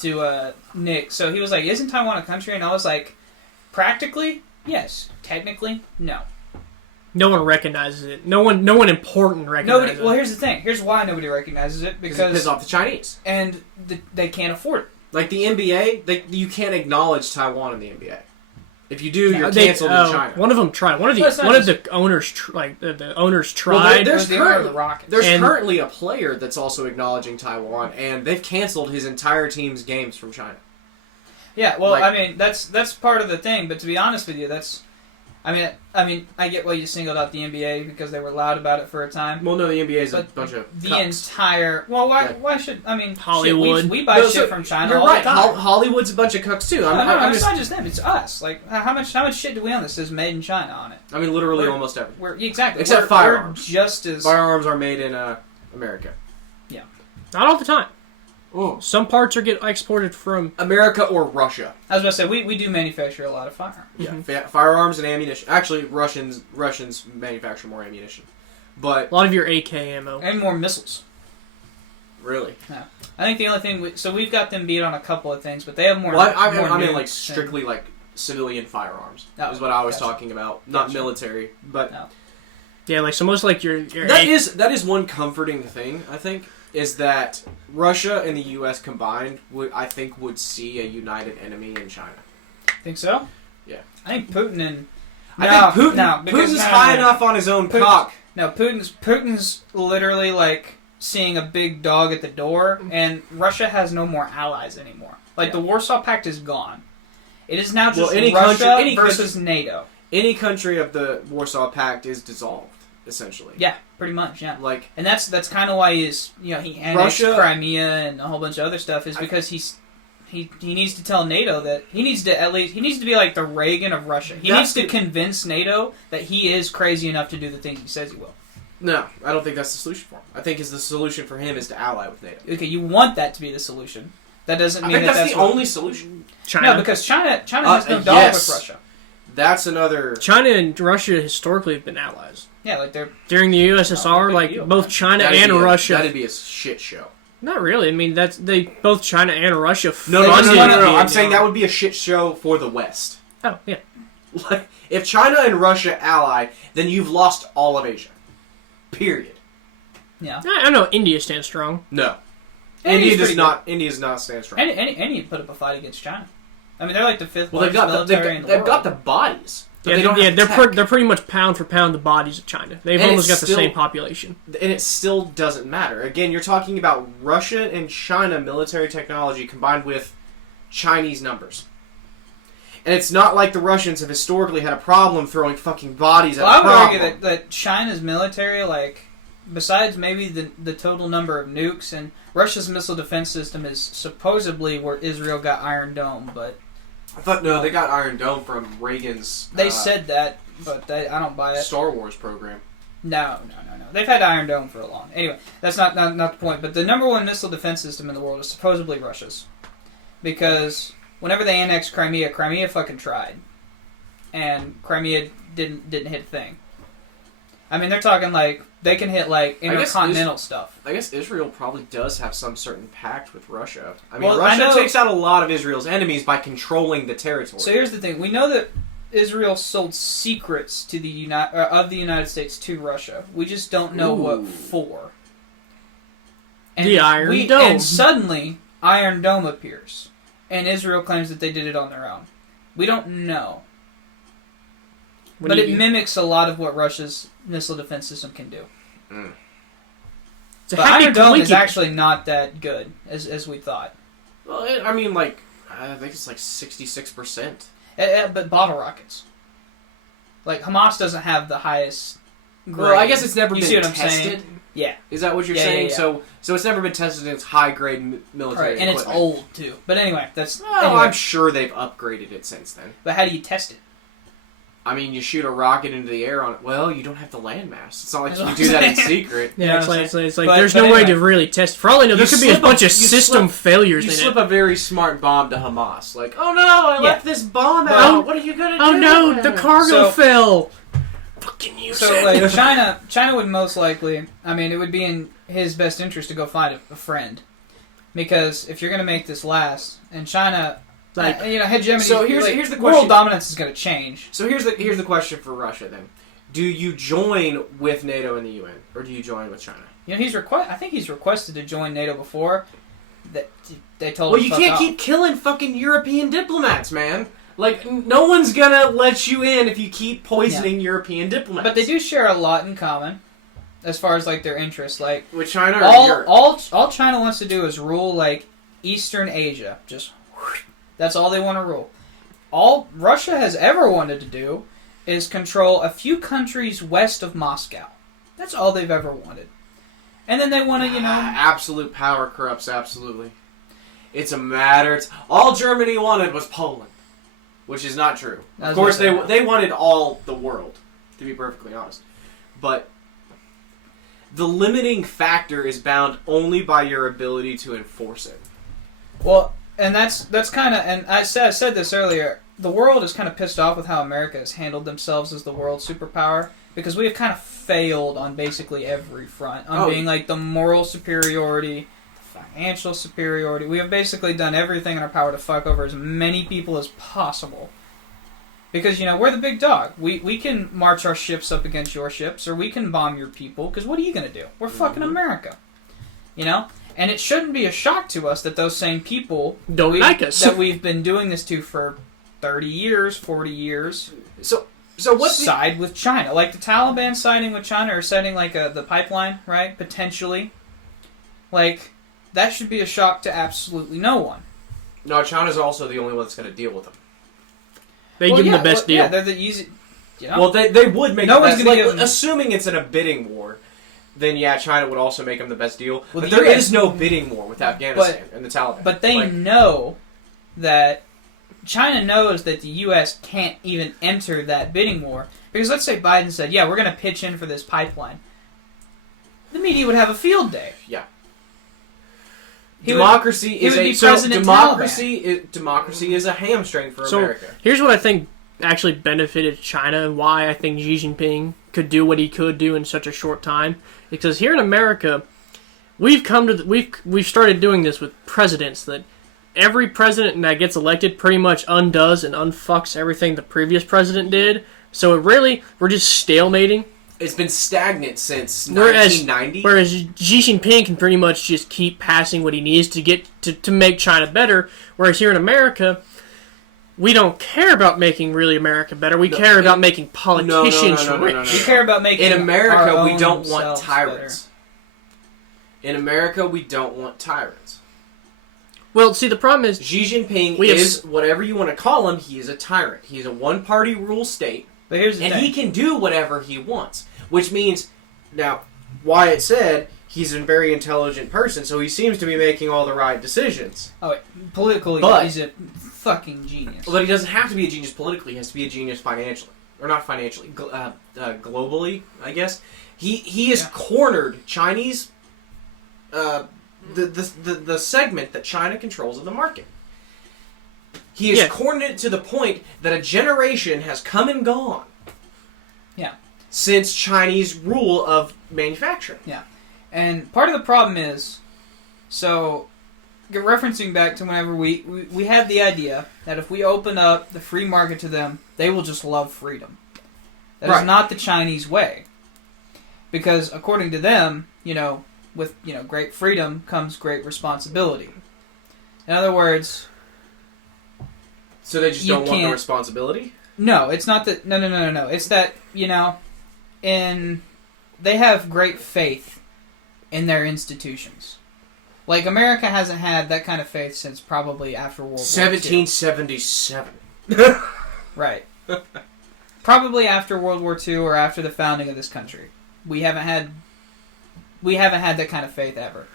to Nick. So he was like, "Isn't Taiwan a country?" And I was like, "Practically, yes. Technically, no. No one recognizes it. No one important recognizes Nobody. it. Well, here's the thing. Here's why nobody recognizes it Because it pisses because off the Chinese. and they can't afford it. Like the NBA, you can't acknowledge Taiwan in the NBA. If you do, you're They- canceled in China. One of them tried. One of the Well, it's not one of just- the owners the owners Well, tried. there's They are currently- the Rockets. There's And- currently a player that's also acknowledging Taiwan, and they've canceled his entire team's games from China. Yeah. Well, like- I mean, that's part of the thing. But to be honest with you, that's. I mean, I get why you singled out the NBA because they were loud about it for a time. Well, no, the NBA is a But bunch of the cucks. entire. Well, why? Right. Why should I mean? Hollywood. Shit, we buy No, shit so from China You're all right. the time. Hollywood's a bunch of cucks too. No, I'm it's just, not just them. It's us. Like how much shit do we own that says "Made in China" on it? I mean, literally We're- almost everything. We're exactly Except we're firearms. just as Firearms are made in America. Not all the time. Oh. Some parts are get exported from. America or Russia. I was about to say we do manufacture a lot of firearms. Yeah, firearms and ammunition. Actually, Russians manufacture more ammunition. But A lot of your AK ammo. And more missiles. really, I think the only thing so we've got them beat on a couple of things, but they have more. well, I more mean nukes like than- strictly like civilian firearms Oh, is what I was gotcha. talking about, not Gotcha. military. But No. Yeah, like so most like your that is one comforting thing, I think, is that Russia and the U.S. combined would see a united enemy in China. Think so? Yeah. I think Putin and I think Putin, no, because- Putin's no, high no. enough on his own Putin's- cock. No, Putin's literally like seeing a big dog at the door, and Russia has no more allies anymore. Like the Warsaw Pact is gone. It is now just any Russia country- any versus NATO. Any country of the Warsaw Pact is dissolved, essentially. Yeah, pretty much. Yeah, Like, and that's kind of why he annexed Russia- Crimea and a whole bunch of other stuff is because he needs to tell NATO that he needs to be like the Reagan of Russia. He needs to convince NATO that he is crazy enough to do the things he says he will. no, I don't think that's the solution for him. I think the solution for him is to ally with NATO. Okay, you want that to be the solution. That doesn't I mean think that that's the what- only solution. China. No, because China has no dog yes. with Russia. That's another... China and Russia historically have been allies. Yeah, like they're During the USSR, big like deal, both man. China that'd and be Russia. That'd be a shit show. Not really. I mean, both China and Russia. No, funded I'm the- saying that would be a shit show for the West. Oh yeah. Like, if China and Russia ally, then you've lost all of Asia. Period. Yeah. I know India stands strong. No. India's India does pretty not. India does not stand strong. Any put up a fight against China. I mean, they're like the fifth Well, largest military in the they've world. got the bodies. But Yeah, they don't have the tech. they're pretty much pound for pound the bodies of China. They've And almost got it's the still- same population. And it still doesn't matter. Again, you're talking about Russia and China military technology combined with Chinese numbers. And it's not like the Russians have historically had a problem throwing fucking bodies at Well, I a would problem. argue that China's military, like, besides maybe the total number of nukes, and Russia's missile defense system is supposedly where Israel got Iron Dome, but I thought, no, they got Iron Dome from Reagan's they said that, but I don't buy it. Star Wars program. No. They've had Iron Dome for a long. Anyway, that's not the point. But the number one missile defense system in the world is supposedly Russia's, because whenever they annexed Crimea, Crimea fucking tried, and Crimea didn't hit a thing. I mean, they're talking like they can hit like intercontinental stuff. I guess Israel probably does have some certain pact with Russia. I mean, Well, I Russia know- takes out a lot of Israel's enemies by controlling the territory. So here's the thing: we know that Israel sold secrets to of the United States to Russia. We just don't know what Ooh. for. The Iron Dome. And suddenly, Iron Dome appears, and Israel claims that they did it on their own. We don't know, but it mimics a lot of what Russia's missile defense system can do. It's a But happy Iron Dome is coincidence. actually not that good as we thought. Well, I mean, like, I think it's like 66%. But bottle rockets, like Hamas doesn't have the highest. Well, I grade. guess it's never You been see what I'm tested. saying? Yeah. Is that what you're Yeah, saying? yeah. So it's never been tested in its high-grade military Right, and it's equipment. old too. But anyway, that's. Oh, anyway. I'm sure they've upgraded it since then. But how do you test it? I mean, you shoot a rocket into the air on it. Well, you don't have the landmass. It's not like That's you what can do I'm that in saying. secret. Yeah, You know it's what like, I'm it's like But- there's but no way anyway. to really test. For all I know, there You could be a slip a- bunch of you system slip- failures You in slip it. a very smart bomb to Hamas. Like, oh no, I left this bomb But- out. What are you gonna do? Oh no, the cargo So- fell. Fucking use So it. like China would most likely. I mean, it would be in his best interest to go find a friend, because if you're going to make this last, and China, Like- hegemony. So here's the question. World dominance is going to change. So here's the question for Russia then: do you join with NATO and the UN, or do you join with China? You know, I think he's requested to join NATO before. That they told Well, him you fuck can't off. keep killing fucking European diplomats, man. Like, no one's gonna let you in if you keep poisoning European diplomats. But they do share a lot in common, as far as like their interests. Like with China or Europe. all China wants to do is rule like Eastern Asia. Just that's all they want to rule. All Russia has ever wanted to do is control a few countries west of Moscow. That's all they've ever wanted. And then they want to, absolute power corrupts absolutely. It's a matter. It's all Germany wanted was Poland, which is not true. Of That's course, what they wanted all the world, to be perfectly honest. But the limiting factor is bound only by your ability to enforce it. well, and that's kind of, and I said this earlier. The world is kind of pissed off with how America has handled themselves as the world superpower, because we have kind of failed on basically every front, on being like the moral superiority, the financial superiority. We have basically done everything in our power to fuck over as many people as possible. Because, we're the big dog. We can march our ships up against your ships, or we can bomb your people, because what are you going to do? We're fucking America. And it shouldn't be a shock to us that those same people Don't like us. that we've been doing this to for 30 years, 40 years, So what's the... side with China. Like the Taliban siding with China, or setting like the pipeline, right? Potentially. Like, that should be a shock to absolutely no one. No, China's also the only one that's going to deal with them. They give them the best deal. Yeah, they're the easy... Well, they would make No the one's best... gonna Like, give them- assuming it's in a bidding war, then yeah, China would also make them the best deal. Well, but the there US is no bidding war with Afghanistan and the Taliban. But they Like, know that... China knows that the U.S. can't even enter that bidding war. Because let's say Biden said, yeah, we're going to pitch in for this pipeline. The media would have a field day. Yeah. He Democracy would is be a so President democracy is a hamstring for So America. here's what I think actually benefited China, and why I think Xi Jinping could do what he could do in such a short time. Because here in America, we've started doing this with presidents, that every president that gets elected pretty much undoes and unfucks everything the previous president did. So we're just stalemating. it's been stagnant since Whereas 1990. Xi Jinping can pretty much just keep passing what he needs to get to make China better. Whereas here in America, we don't care about making really America better. We care about making politicians rich. We care about making in America, our we own don't want selves tyrants. In America, we don't want tyrants. Well, see, the problem is Xi Jinping is whatever you want to call him. He is a tyrant. He's a one-party rule state, But here's the and thing. he can do whatever he wants. Which means, now, Wyatt said he's a very intelligent person, so he seems to be making all the right decisions. Oh, politically, But- he's a fucking genius. But he doesn't have to be a genius politically. He has to be a genius financially, or not financially, globally, I guess. He has cornered Chinese. The segment that China controls of the market. He has cornered it to the point that a generation has come and gone. Yeah. Since Chinese rule of manufacturing. Yeah. And part of the problem is, so, referencing back to whenever we had the idea that if we open up the free market to them, they will just love freedom. That is not the Chinese way. Because according to them, with great freedom comes great responsibility. In other words, so they just don't want the responsibility? No, it's not that. No. It's that they have great faith in their institutions. Like America hasn't had that kind of faith since probably after World War II. 1777. Right. Probably after World War II or after the founding of this country. We haven't had that kind of faith ever.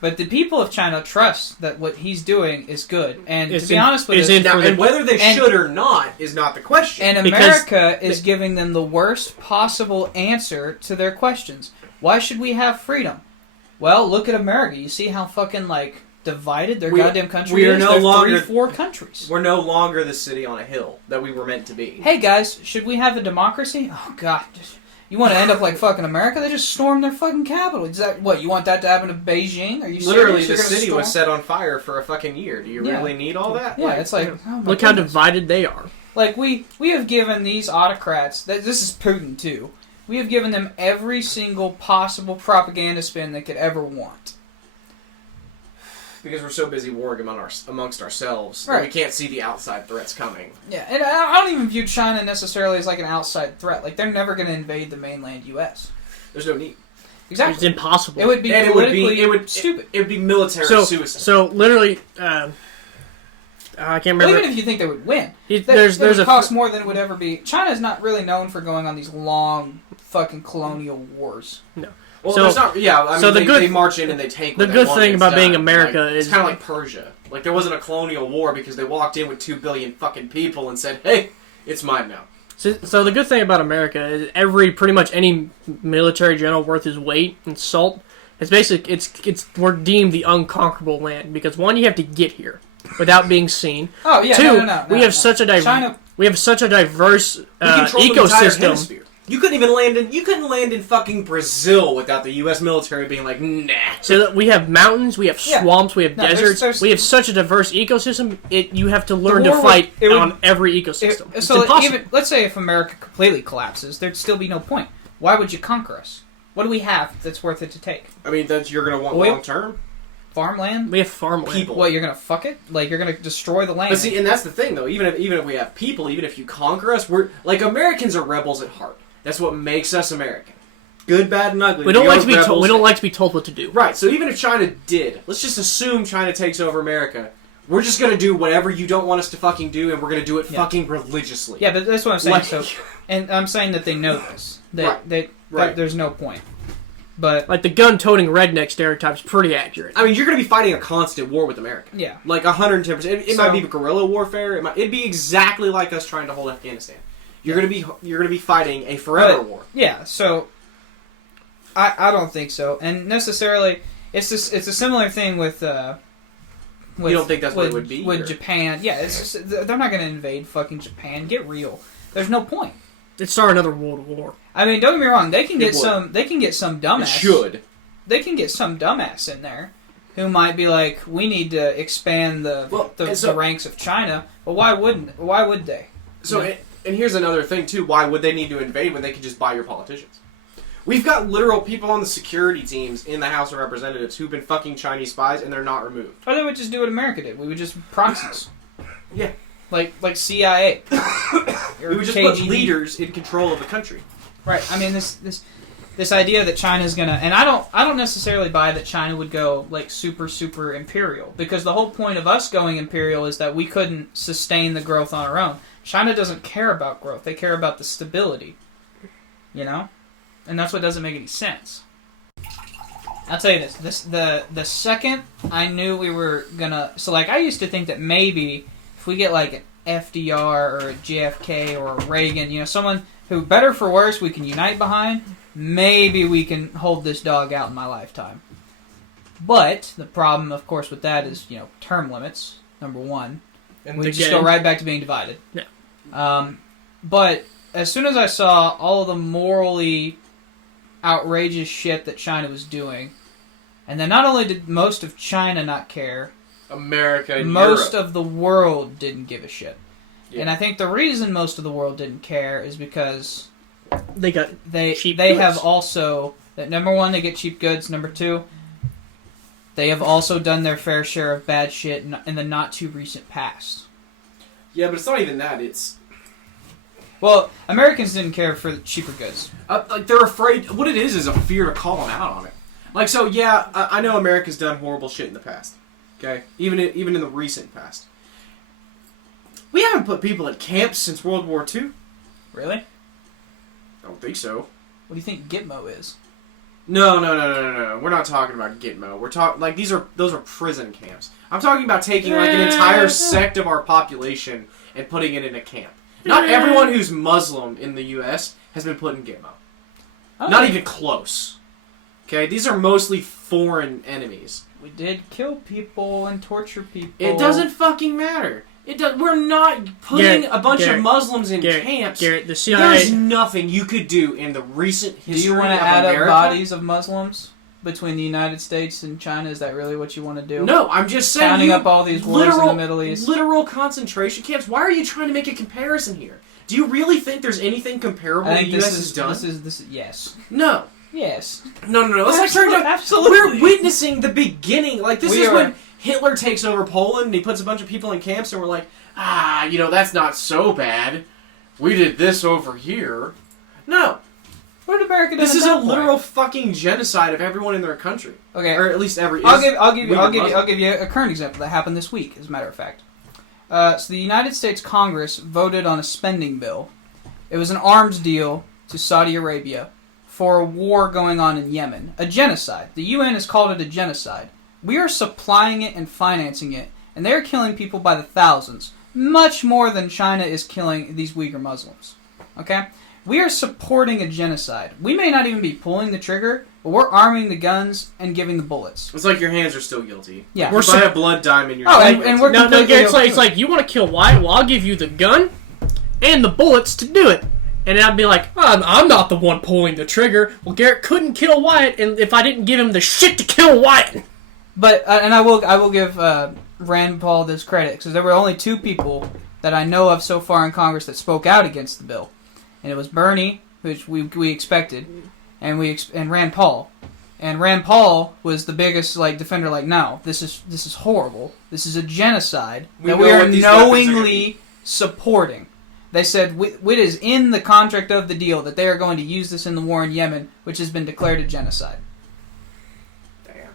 But the people of China trust that what he's doing is good. And to be honest with you... And whether they should or not is not the question. And America is giving them the worst possible answer to their questions. Why should we have freedom? Well, look at America. You see how fucking, divided their goddamn country is? No longer 3-4 countries. We're no longer the city on a hill that we were meant to be. Hey, guys, should we have a democracy? Oh, God. You want to end up like fucking America? They just stormed their fucking capital. Is that what? You want that to happen to Beijing? Are you literally serious? the city was set on fire for a fucking year? Do you really need all that? Yeah, it's like oh my look goodness. how divided they are. Like we have given these autocrats. This is Putin too. We have given them every single possible propaganda spin they could ever want. Because we're so busy warring amongst ourselves that we can't see the outside threats coming. Yeah, and I don't even view China necessarily as like an outside threat. Like, they're never going to invade the mainland U.S. There's no need. Exactly. It's impossible. It would be stupid. It would be military suicide. So literally, I can't remember. Well, even if you think they would win, there's would cost more than it would ever be. China is not really known for going on these long fucking colonial wars. No. Well, there's not. Yeah, I mean, they march in and they take. The good thing about being America is it's kind of like Persia. Like there wasn't a colonial war because they walked in with 2 billion fucking people and said, "Hey, it's mine now." So the good thing about America is pretty much any military general worth his weight in salt. It's basically we're deemed the unconquerable land because one, you have to get here without being seen. Oh yeah, two, no, we have such a diverse ecosystem. You couldn't land in fucking Brazil without the U.S. military being like, nah. So we have mountains, we have swamps, we have deserts. We have such a diverse ecosystem. You have to learn to fight on every ecosystem. It's impossible. Even let's say if America completely collapses, there'd still be no point. Why would you conquer us? What do we have that's worth it to take? I mean, you're going to want long term. Farmland? We have farmland. People. What, you're going to fuck it? Like, you're going to destroy the land? But see, and that's the thing, though. Even if we have people, even if you conquer us, we're like Americans are rebels at heart. That's what makes us American. Good, bad, and ugly. We don't like to be told. We don't like to be told what to do. Right. So even if China did, let's just assume China takes over America. We're just gonna do whatever you don't want us to fucking do, and we're gonna do it fucking religiously. Yeah, but that's what I'm saying. So, and I'm saying that they know this. That there's no point. But like the gun-toting redneck stereotype is pretty accurate. I mean, you're going to be fighting a constant war with America. Yeah, like 110%. It might be guerrilla warfare. It'd be exactly like us trying to hold Afghanistan. You're going to be fighting a forever war. Yeah. So I don't think so. And necessarily, it's a similar thing with. You don't think that's what it would be with Japan? Yeah, it's just they're not going to invade fucking Japan. Get real. There's no point. It'd start another world war. I mean, don't get me wrong. They can get some. They can get some dumbass. It should. They can get some dumbass in there, who might be like, "We need to expand the ranks of China." But why wouldn't? Why would they? So, and here's another thing too. Why would they need to invade when they could just buy your politicians? We've got literal people on the security teams in the House of Representatives who've been fucking Chinese spies, and they're not removed. Or they would just do what America did. We would just proxies. Yeah. Like CIA. We would just put leaders in control of the country. Right. I mean, this idea that China's gonna, and I don't necessarily buy that China would go like super imperial, because the whole point of us going imperial is that we couldn't sustain the growth on our own. China doesn't care about growth; they care about the stability. You know, and that's what doesn't make any sense. I'll tell you this: the second I knew we were gonna, so like I used to think that maybe if we get like an FDR or a JFK or a Reagan, you know, someone who, better for worse, we can unite behind, maybe we can hold this dog out in my lifetime. But the problem, of course, with that is, you know, term limits, number one. And we just go right back to being divided. Yeah. But as soon as I saw all the morally outrageous shit that China was doing, and then not only did most of China not care, America and most Europe. of the world didn't give a shit. Yeah. And I think the reason most of the world didn't care is because they got cheap they goods. have also, that number one, they get cheap goods. Number two, they have also done their fair share of bad shit in the not too recent past. Yeah, but it's not even that. It's Well, Americans didn't care for cheaper goods. like they're afraid. What it is a fear to call them out on it. Like, so yeah, I know America's done horrible shit in the past. Okay, even in the recent past. We haven't put people in camps since World War II. Really? I don't think so. What do you think Gitmo is? No. We're not talking about Gitmo. We're talking like those are prison camps. I'm talking about taking like an entire sect of our population and putting it in a camp. Not everyone who's Muslim in the U.S. has been put in Gitmo. Not even close. Okay, these are mostly foreign enemies. We did kill people and torture people. It doesn't fucking matter. It does. We're not putting a bunch of Muslims in camps. Garrett, the CIA. There's nothing you could do in the recent history Do you want of to add America. up bodies of Muslims between the United States and China? Is that really what you want to do? No, I'm just saying. Counting up all these wars in the Middle East. Literal concentration camps. Why are you trying to make a comparison here? Do you really think there's anything comparable I the think U.S. has done? This is yes. No. Yes. No. Let's not turn to. Absolutely. We're witnessing the beginning. Like, this is are. when Hitler takes over Poland and he puts a bunch of people in camps and we're like, that's not so bad. We did this over here. No. What did America do? This is a literal fucking genocide of everyone in their country. Okay. Or at least every. I'll give you a current example that happened this week, as a matter of fact. So the United States Congress voted on a spending bill. It was an arms deal to Saudi Arabia for a war going on in Yemen. A genocide. The UN has called it a genocide. We are supplying it and financing it, and they're killing people by the thousands. Much more than China is killing these Uyghur Muslims. Okay? We are supporting a genocide. We may not even be pulling the trigger, but we're arming the guns and giving the bullets. It's like your hands are still guilty. Yeah. We're by a blood diamond. You're and we're No, completely Garrett, it's like you want to kill Wyatt? Well, I'll give you the gun and the bullets to do it. And I'd be like, I'm not the one pulling the trigger. Well, Garrett couldn't kill Wyatt, and if I didn't give him the shit to kill Wyatt. But and I will give Rand Paul this credit, because there were only two people that I know of so far in Congress that spoke out against the bill, and it was Bernie, which we expected, and Rand Paul. And Rand Paul was the biggest defender. No, this is horrible. This is a genocide that we are knowingly supporting. They said it is in the contract of the deal that they are going to use this in the war in Yemen, which has been declared a genocide. Damn.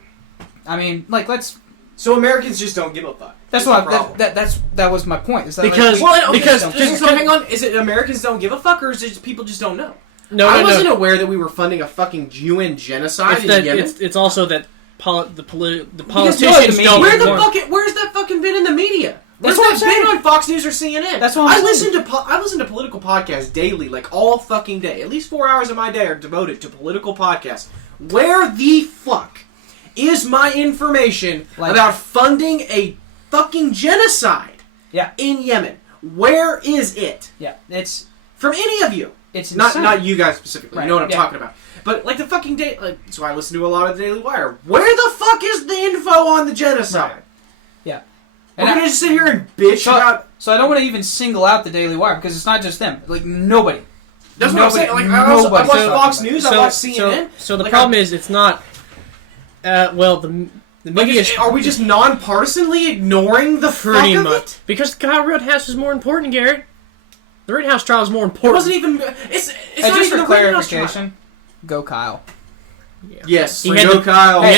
I mean, let's. So Americans just don't give a fuck. That was my point. Is that hang on. Is it Americans don't give a fuck, or is it just people just don't know? No, I wasn't aware that we were funding a fucking UN genocide in Yemen. It's also that the Politicians politicians don't. Where's that fucking been in the media? That's Where's what I'm that been saying. on Fox News or CNN? That's what I'm saying. I listen to political podcasts daily, all fucking day. At least 4 hours of my day are devoted to political podcasts. Where the fuck is my information about funding a fucking genocide? Yeah. In Yemen. Where is it? Yeah, it's from any of you. It's not you guys specifically. Right. You know what I'm talking about. But the fucking day. So I listen to a lot of the Daily Wire. Where the fuck is the info on the genocide? Right. Yeah. We're gonna just sit here and bitch about. So I don't want to even single out the Daily Wire, because it's not just them. Nobody. That's what I'm saying. Like, I watch Fox News, I watch CNN. So the problem is, it's not. The media is. Are we just non-partisanly ignoring the pretty fuck of much it? because the Rittenhouse is more important, Garrett. The Rittenhouse trial is more It important. wasn't even. It's not just even for the Rittenhouse trial. clarification, go Kyle. Yeah. Yes, He had Kyle. Hey,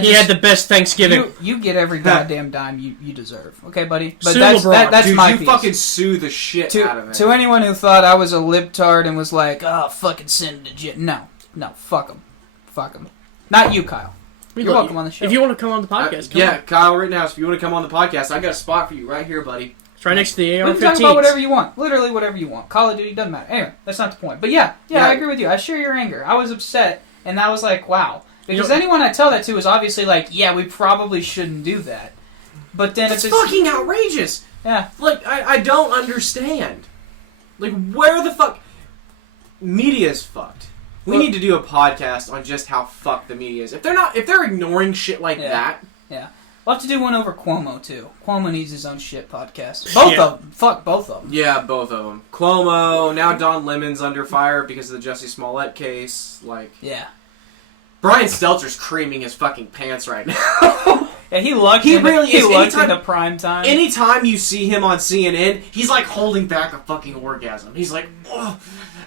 He had the best Thanksgiving. You get every goddamn dime you deserve, okay, buddy? But Sue that's LeBron. Dude, my you piece. fucking sue the shit out of it. To anyone who thought I was a libtard and was like, "Oh, fucking send it to jail." No, fuck them. Not you, Kyle. You're welcome on the show. If you want to come on the podcast, come on. Kyle Rittenhouse, if you want to come on the podcast, I got a spot for you right here, buddy. It's right next to the we AR-15. can talk about whatever you want. Literally whatever you want. Call of Duty doesn't matter. Anyway, that's not the point. But yeah, I agree with you. I share your anger. I was upset, and I was like, wow. Because anyone I tell that to is obviously like, yeah, we probably shouldn't do that. But then It's fucking outrageous. Yeah. Like, I don't understand. Like, where the fuck... Media's fucked. We need to do a podcast on just how fucked the media is. If they're ignoring shit like that... Yeah. We'll have to do one over Cuomo, too. Cuomo needs his own shit podcast. Both of them. Fuck both of them. Yeah, both of them. Cuomo, now Don Lemon's under fire because of the Jussie Smollett case. Like... Yeah. Brian Stelter's creaming his fucking pants right now. Yeah, he lucked He in, really he is. lucked into prime time. Anytime you see him on CNN, he's like holding back a fucking orgasm. He's like, oh,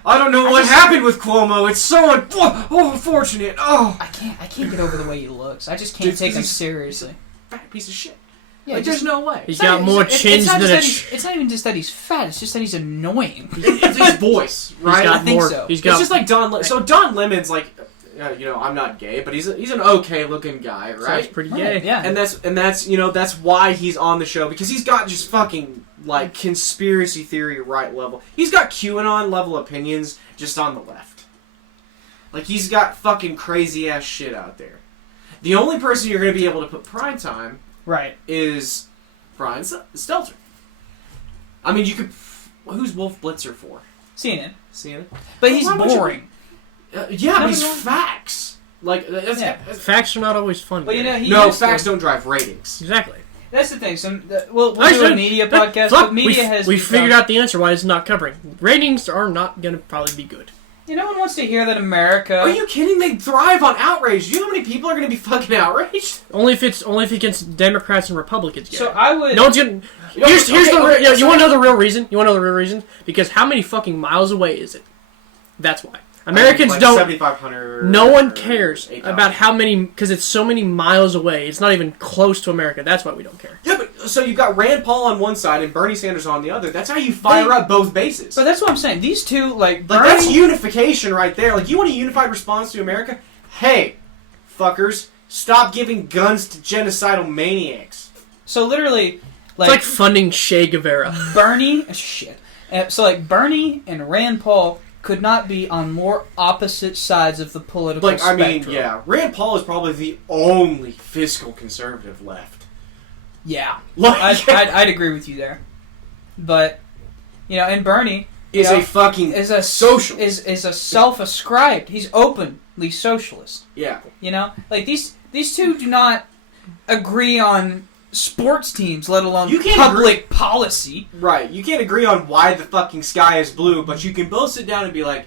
I don't know what happened with Cuomo. It's so unfortunate. Oh, I can't get over the way he looks. I just can't take him seriously. Fat piece of shit. Yeah, like, there's no way. He's got more chins than a... It's not even just that he's fat. It's just that he's annoying. It's his voice, right? I think so. It's just like So Don Lemon's like, I'm not gay, but he's an okay looking guy, right? Sounds pretty gay. Yeah. And that's why he's on the show, because he's got just fucking like conspiracy theory right level. He's got QAnon level opinions just on the left. Like, he's got fucking crazy ass shit out there. The only person you're going to be able to put prime time is Brian Stelter. I mean, you could... Who's Wolf Blitzer for? CNN. CNN? But he's boring. But he's facts. Like, Facts are not always fun. But facts don't drive ratings. Exactly. That's the thing. We'll do a media podcast, but media has... We figured out the answer why it's not covering. Ratings are not going to probably be good. No one wants to hear that America... Are you kidding? They thrive on outrage. You know how many people are going to be fucking outraged? Only if it's against Democrats and Republicans. So I would... No one's gonna... You want to know the real reason? You want to know the real reason? Because how many fucking miles away is it? That's why. Americans don't... 7,500... No one cares 8, about how many... Because it's so many miles away. It's not even close to America. That's why we don't care. Yeah, but so you've got Rand Paul on one side and Bernie Sanders on the other. That's how you fire up both bases. But that's what I'm saying. These two, like that's unification right there. Like, you want a unified response to America? Hey, fuckers, stop giving guns to genocidal maniacs. So literally... It's like funding Che Guevara. Bernie... Shit. So, like, Bernie and Rand Paul... could not be on more opposite sides of the political spectrum. I mean, yeah. Rand Paul is probably the only fiscal conservative left. Yeah. I'd agree with you there. But, and Bernie... is a fucking socialist. Is a self-ascribed... He's openly socialist. Yeah. Like, these two do not agree on... sports teams, let alone public policy. Right. You can't agree on why the fucking sky is blue, but you can both sit down and be like,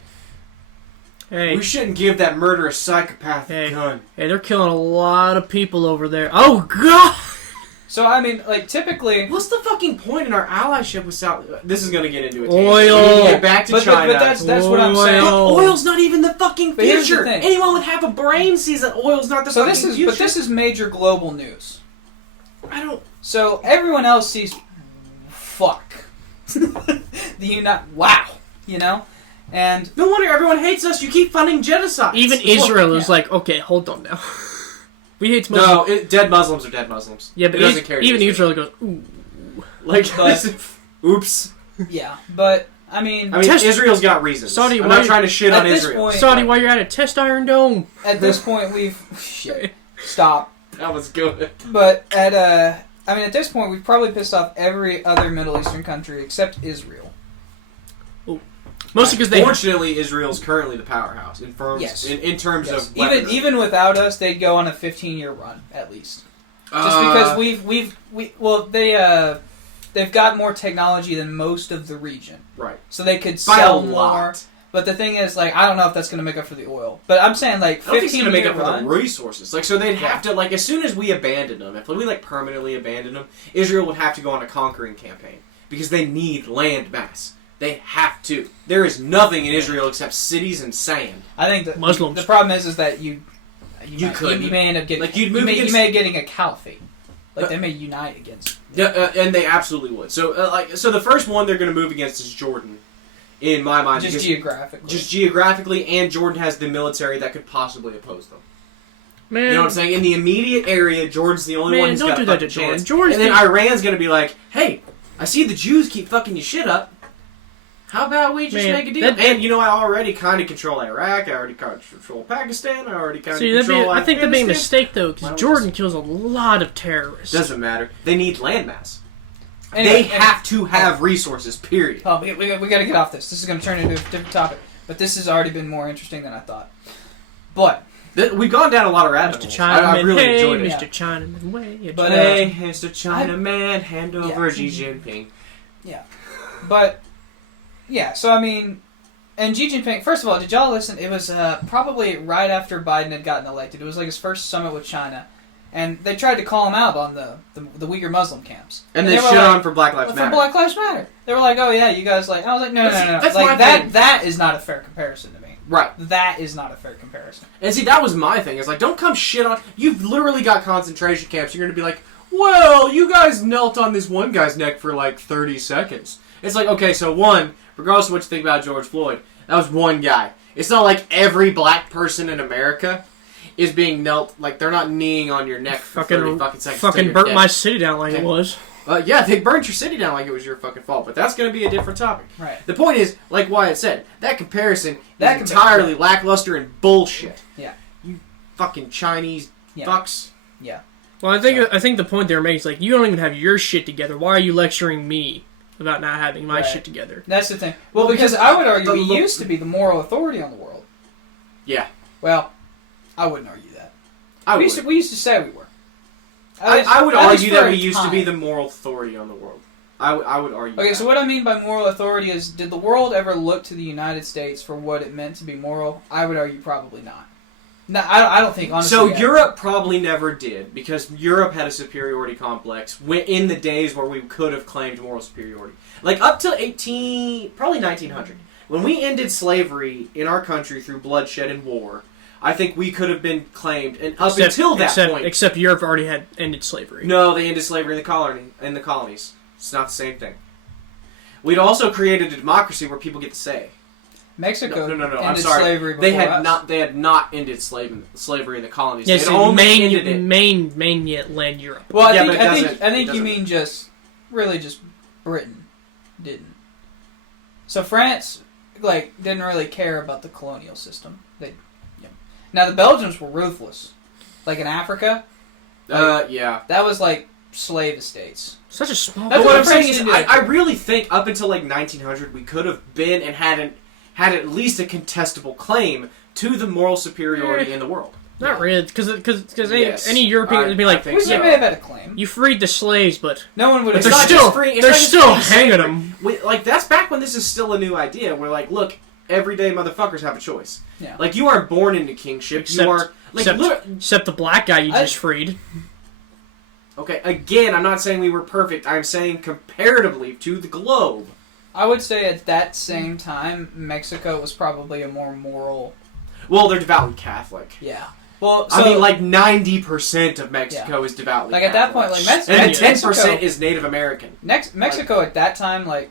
hey, we shouldn't give that murderous psychopath a gun. Hey, they're killing a lot of people over there. Oh, God! So, I mean, like, typically... What's the fucking point in our allyship with South... This is going to get into it. Oil! We need to get back to China. But that's what I'm saying. But oil's not even the fucking future. Here's the thing. Anyone with half a brain sees that oil's not the fucking future. But this is major global news. I don't... So, everyone else sees... Fuck. Wow. And... No wonder everyone hates us. You keep funding genocide. Even Israel is like, okay, hold on now. We hate Muslims. No, dead Muslims are dead Muslims. Yeah, but even Israel goes, ooh. Like, oops. Yeah, but, I mean... Israel's got reasons. Saudi, I'm not trying to shit on Israel. Saudi, while you're at it, test Iron Dome. At this point, we've... Shit. Stop. That was good. But at this point, we've probably pissed off every other Middle Eastern country except Israel. Ooh. Mostly because Fortunately, Israel's currently the powerhouse in terms of weaponry. Even without us, they'd go on a 15-year run at least. Just because they've got more technology than most of the region. Right. So they could sell more. But the thing is, like, I don't know if that's going to make up for the oil. But I'm saying, like, 15 I don't think it's going to make up run, for the resources. Like, so they'd have to, like, as soon as we abandon them, if we, like, permanently abandon them, Israel would have to go on a conquering campaign. Because they need land mass. They have to. There is nothing in Israel except cities and sand. I think that Muslims. the problem is that you may end up getting... Like, you'd move you against... may getting a caliphate. Like, they may unite against... Yeah, and they absolutely would. So, so the first one they're going to move against is Jordan. In my mind, just geographically. Just geographically, and Jordan has the military that could possibly oppose them. Man, you know what I'm saying? In the immediate area, Jordan's the only one who's got a fucking chance. Jordan. And then Iran's going to be like, hey, I see the Jews keep fucking your shit up. How about we just make a deal? And, you know, I already kind of control Iraq. I already kind of control Pakistan. I already kind of control I think that'd be a Afghanistan. mistake, though, because Jordan kills a lot of terrorists. Doesn't matter. They need landmass. They have to have resources, period. Oh, we got to get off this. This is going to turn into a different topic. But this has already been more interesting than I thought. But... We've gone down a lot of rabbit holes. I really enjoyed it. Mr. Chinaman, way. But, hey, Mr. Chinaman, hand over Xi Jinping. Yeah. But, yeah, so I mean... And Xi Jinping, first of all, did y'all listen? It was probably right after Biden had gotten elected. It was like his first summit with China. And they tried to call him out on the Uyghur Muslim camps. And they shit on for Black Lives Matter. For Black Lives Matter. They were like, oh yeah, you guys like... I was like, no. That's like, that is not a fair comparison to me. Right. That is not a fair comparison. And see, that was my thing. It's like, don't come shit on... You've literally got concentration camps. You're going to be like, well, you guys knelt on this one guy's neck for like 30 seconds. It's like, okay, so one, regardless of what you think about George Floyd, that was one guy. It's not like every black person in America is being knelt... Like, they're not kneeing on your neck for 30 fucking seconds. Fucking burnt my city down like it was. Yeah, they burned your city down like it was your fucking fault, but that's going to be a different topic. Right. The point is, like Wyatt said, that comparison is entirely lackluster and bullshit. Yeah. You fucking Chinese fucks. Yeah. Well, I think the point they're making is like, you don't even have your shit together. Why are you lecturing me about not having my shit together? That's the thing. Well, because I would argue we used to be the moral authority on the world. Yeah. Well, I wouldn't argue that. We used to say we were. I would argue that we used to be the moral authority on the world. I would argue Okay, that. so what I mean by moral authority is, did the world ever look to the United States for what it meant to be moral? I would argue probably not. No, I don't think, honestly. So Europe probably never did, because Europe had a superiority complex in the days where we could have claimed moral superiority. Like, up to probably 1900. When we ended slavery in our country through bloodshed and war... I think we could have been claimed, and until that point. Except Europe already had ended slavery. No, they ended slavery in the colonies. It's not the same thing. We'd also created a democracy where people get to say. Mexico ended I'm sorry. Slavery before they had us. not. They had not ended slavery in the colonies. Yes, they had only ended it. Main yet land Europe. Well, I think you mean just Britain didn't. So France didn't really care about the colonial system. Now, the Belgians were ruthless. Like, in Africa... yeah. That was, like, slave estates. Such a small... But what I'm saying is, I really think up until, like, 1900, we could have been and had at least a contestable claim to the moral superiority in the world. Not really, because any European would be like, we may have had a claim. You freed the slaves, but... No one would have... They're still hanging them. Like, that's back when this is still a new idea. We're like, look... Everyday motherfuckers have a choice. Yeah. Like, you aren't born into kingship. Except the black guy you just freed. Okay, again, I'm not saying we were perfect. I'm saying comparatively to the globe. I would say at that same time, Mexico was probably a more moral... Well, they're devoutly Catholic. Yeah. Well, I mean, like, 90% of Mexico is devoutly Catholic. At that point, like, and 10% is Native American. Mexico at that time, like,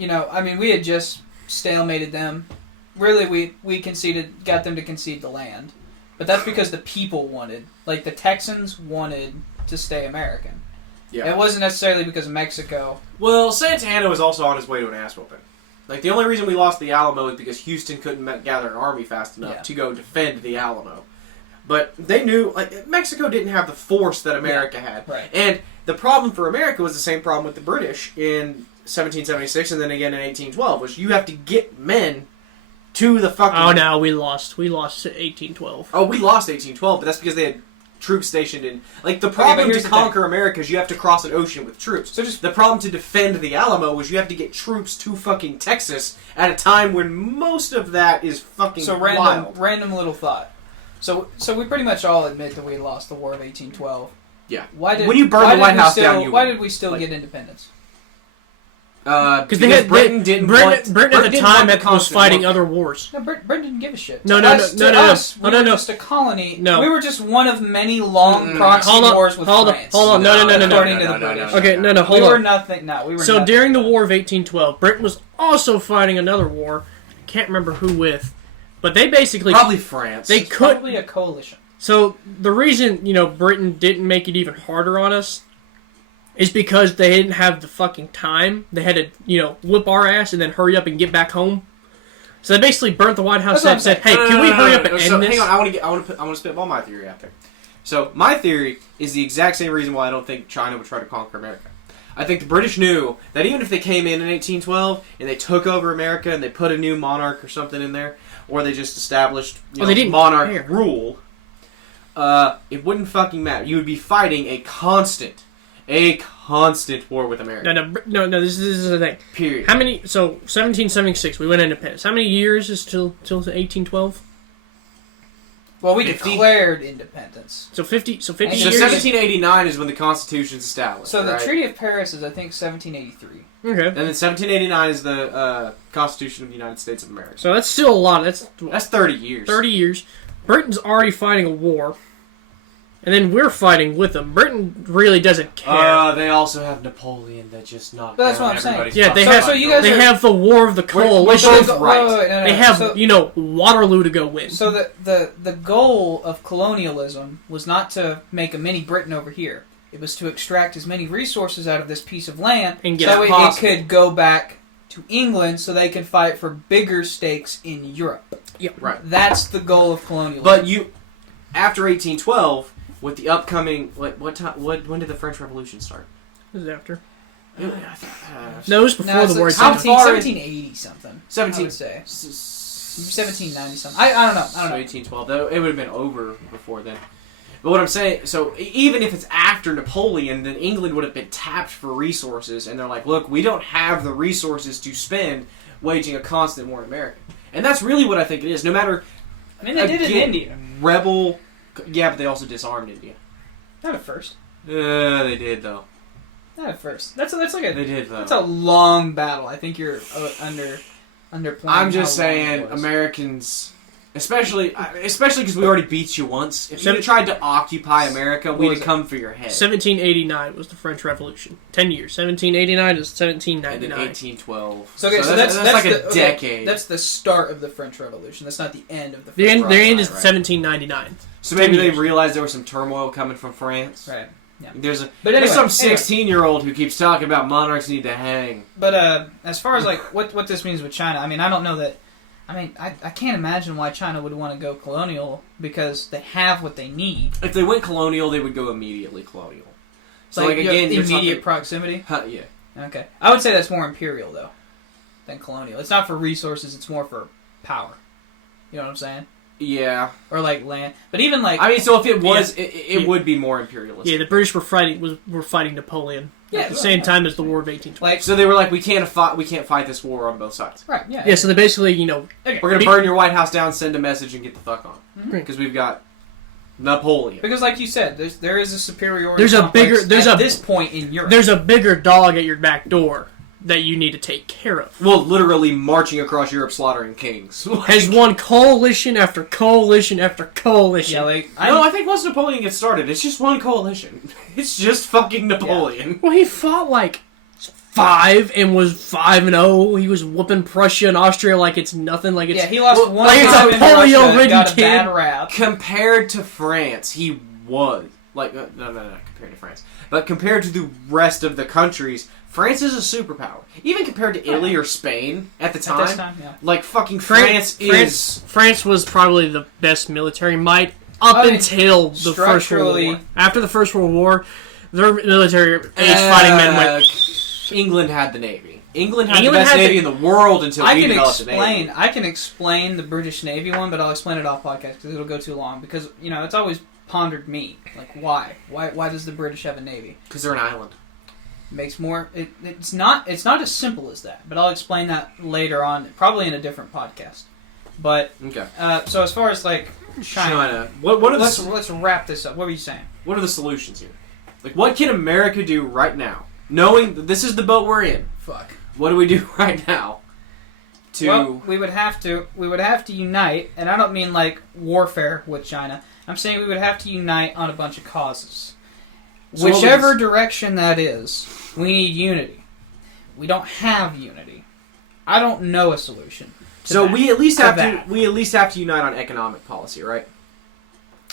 I mean, we had just... stalemated them. Really, we got them to concede the land. But that's because the people wanted. Like, the Texans wanted to stay American. Yeah. It wasn't necessarily because of Mexico. Well, Santana was also on his way to an ass whooping. Like, the only reason we lost the Alamo is because Houston couldn't gather an army fast enough to go defend the Alamo. But they knew, like, Mexico didn't have the force that America had. Right. And the problem for America was the same problem with the British in 1776 and then again in 1812, was you have to get men to the fucking... Oh, no, we lost. We lost 1812. Oh, we lost 1812, but that's because they had troops stationed in... Like, the but problem here's to the thing. conquer America is you have to cross an ocean with troops. So just The problem to defend the Alamo was you have to get troops to fucking Texas at a time when most of that is fucking so wild. random little thought. So we pretty much all admit that we lost the War of 1812. Yeah. When you burn the White House down, you why win. did we still Like- get independence? Because Britain Britain didn't want... Britain at the time was constant fighting warfare. other wars. No, Britain didn't give a shit. No, To no, us, no, to no, no, us, no, we no, were no. just a colony. No. We were just one of many long proxy Hold on, wars with hold on, France. hold on. No, according to the no, British. Okay, no, hold we on. were nothing. No, we were. So nothing. during the War of 1812, Britain was also fighting another war. Can't remember who with, but they basically Probably France. they It's could. probably a coalition. So the reason Britain didn't make it even harder on us is because they didn't have the fucking time. They had to whip our ass and then hurry up and get back home. So they basically burnt the White House and said, "Hey, can we hurry up and end this?" Hang on, I want to spitball my theory out there. So my theory is the exact same reason why I don't think China would try to conquer America. I think the British knew that even if they came in 1812 and they took over America and they put a new monarch or something in there, or they just established they didn't monarch care. rule, it wouldn't fucking matter. You would be fighting a constant war with America. No. This is the thing. Period. How many? So 1776, we went independence. How many years is till 1812? Well, we 50? declared independence. So 50. So 50 And So years. 1789 is when the Constitution's established. So the right? Treaty of Paris is, I think, 1783. Okay. And then 1789 is the Constitution of the United States of America. So that's still a lot. That's That's 30 years. 30 years. Britain's already fighting a war, and then we're fighting with them. Britain really doesn't care. They also have Napoleon that just knocked But that's down what I'm saying. everybody's Yeah, they fucking have- So you guys They are- have the War of the Coalition. both So- right. wait, no, They have, So, Waterloo to go win. so the goal of colonialism was not to make a mini Britain over here. It was to extract as many resources out of this piece of land And so get that way it possible. could go back to England so they could fight for bigger stakes in Europe. Right. That's the goal of colonialism. But after 1812, with the upcoming... When did the French Revolution start? This is after. Uh, No, it was before the war. it's How like 17, far- 1780 something. 17... I would say 1790 something. I don't know. So 1812. It would have been over before then. But what I'm saying, so even if it's after Napoleon, then England would have been tapped for resources, and they're like, look, we don't have the resources to spend waging a constant war in America. And that's really what I think it is. No matter... I mean, they did it in again, India. Rebel... Yeah, but they also disarmed India. Not at first. They did, though. Not at first. That's like a They did, though. that's a long battle. I think you're underplaying. I'm just how long saying, it was. Americans... Especially because we already beat you once. If you Seven- tried to occupy America, What we'd was have it? come for your head. 1789 was the French Revolution. 10 years. 1789 to And then 1799. 1812. So, okay, so that's like the, a okay, decade. That's the start of the French Revolution. That's not the end of the. The French end, Revolution. the end is right. 1799. So maybe 10 they years. realized there was some turmoil coming from France. Right. Yeah. There's But anyway, some 16-year-old who keeps talking about monarchs need to hang. But as far as like what this means with China, I mean, I don't know that. I mean, I can't imagine why China would want to go colonial because they have what they need. If they went colonial, they would go immediately colonial. So Like, again, you're immediate talking, proximity. yeah. Okay, I would say that's more imperial though than colonial. It's not for resources; it's more for power. You know what I'm saying? Yeah. Or like land. But even like I mean, so if it was, Yeah. it would be more imperialistic. Yeah, the British were fighting Napoleon at the same time as the War of 1812. like So they were like, we can't fight this war on both sides. right, yeah. Yeah, so they basically, Okay. We're gonna burn your White House down, send a message, and get the fuck on. Mhm. Because we've got Napoleon. Because, like you said, there is a superiority. There's a complex bigger- at this point in Europe. there's a bigger dog at your back door that you need to take care of. Well, literally marching across Europe, slaughtering kings. Has won coalition after coalition after coalition. yeah, like I think once Napoleon gets started, it's just one coalition. It's just fucking Napoleon. Well, he fought like 5 and was 5-0. He was whooping Prussia and Austria like it's nothing. Like it's he lost one like it's time a in Russia and polio-ridden got a kid. bad rap. Compared to France, he was like no, compared to France, but compared to the rest of the countries, France is a superpower. Even compared to Italy or Spain at the time, At this time, yeah. like fucking France. France was probably the best military might up I mean, until the First World structurally- War. After the First World War, their military age fighting men went. England had the Navy. England had England the best had the- Navy in the world until I we can developed the Navy. explain. I can explain the British Navy one, but I'll explain it off podcast because it'll go too long. Because it's always pondered me. Like, why? Why does the British have a navy? Because they're an island. Makes more. It's not as simple as that. But I'll explain that later on, probably in a different podcast. But okay. So as far as like China, what are let's wrap this up. What were you saying? What are the solutions here? Like, what can America do right now, knowing that this is the boat we're in? Fuck. What do we do right now? Well, we would have to unite, and I don't mean like warfare with China. I'm saying we would have to unite on a bunch of causes. So Whichever direction that is, we need unity. We don't have unity. I don't know a solution. So we at least have to unite on economic policy, right?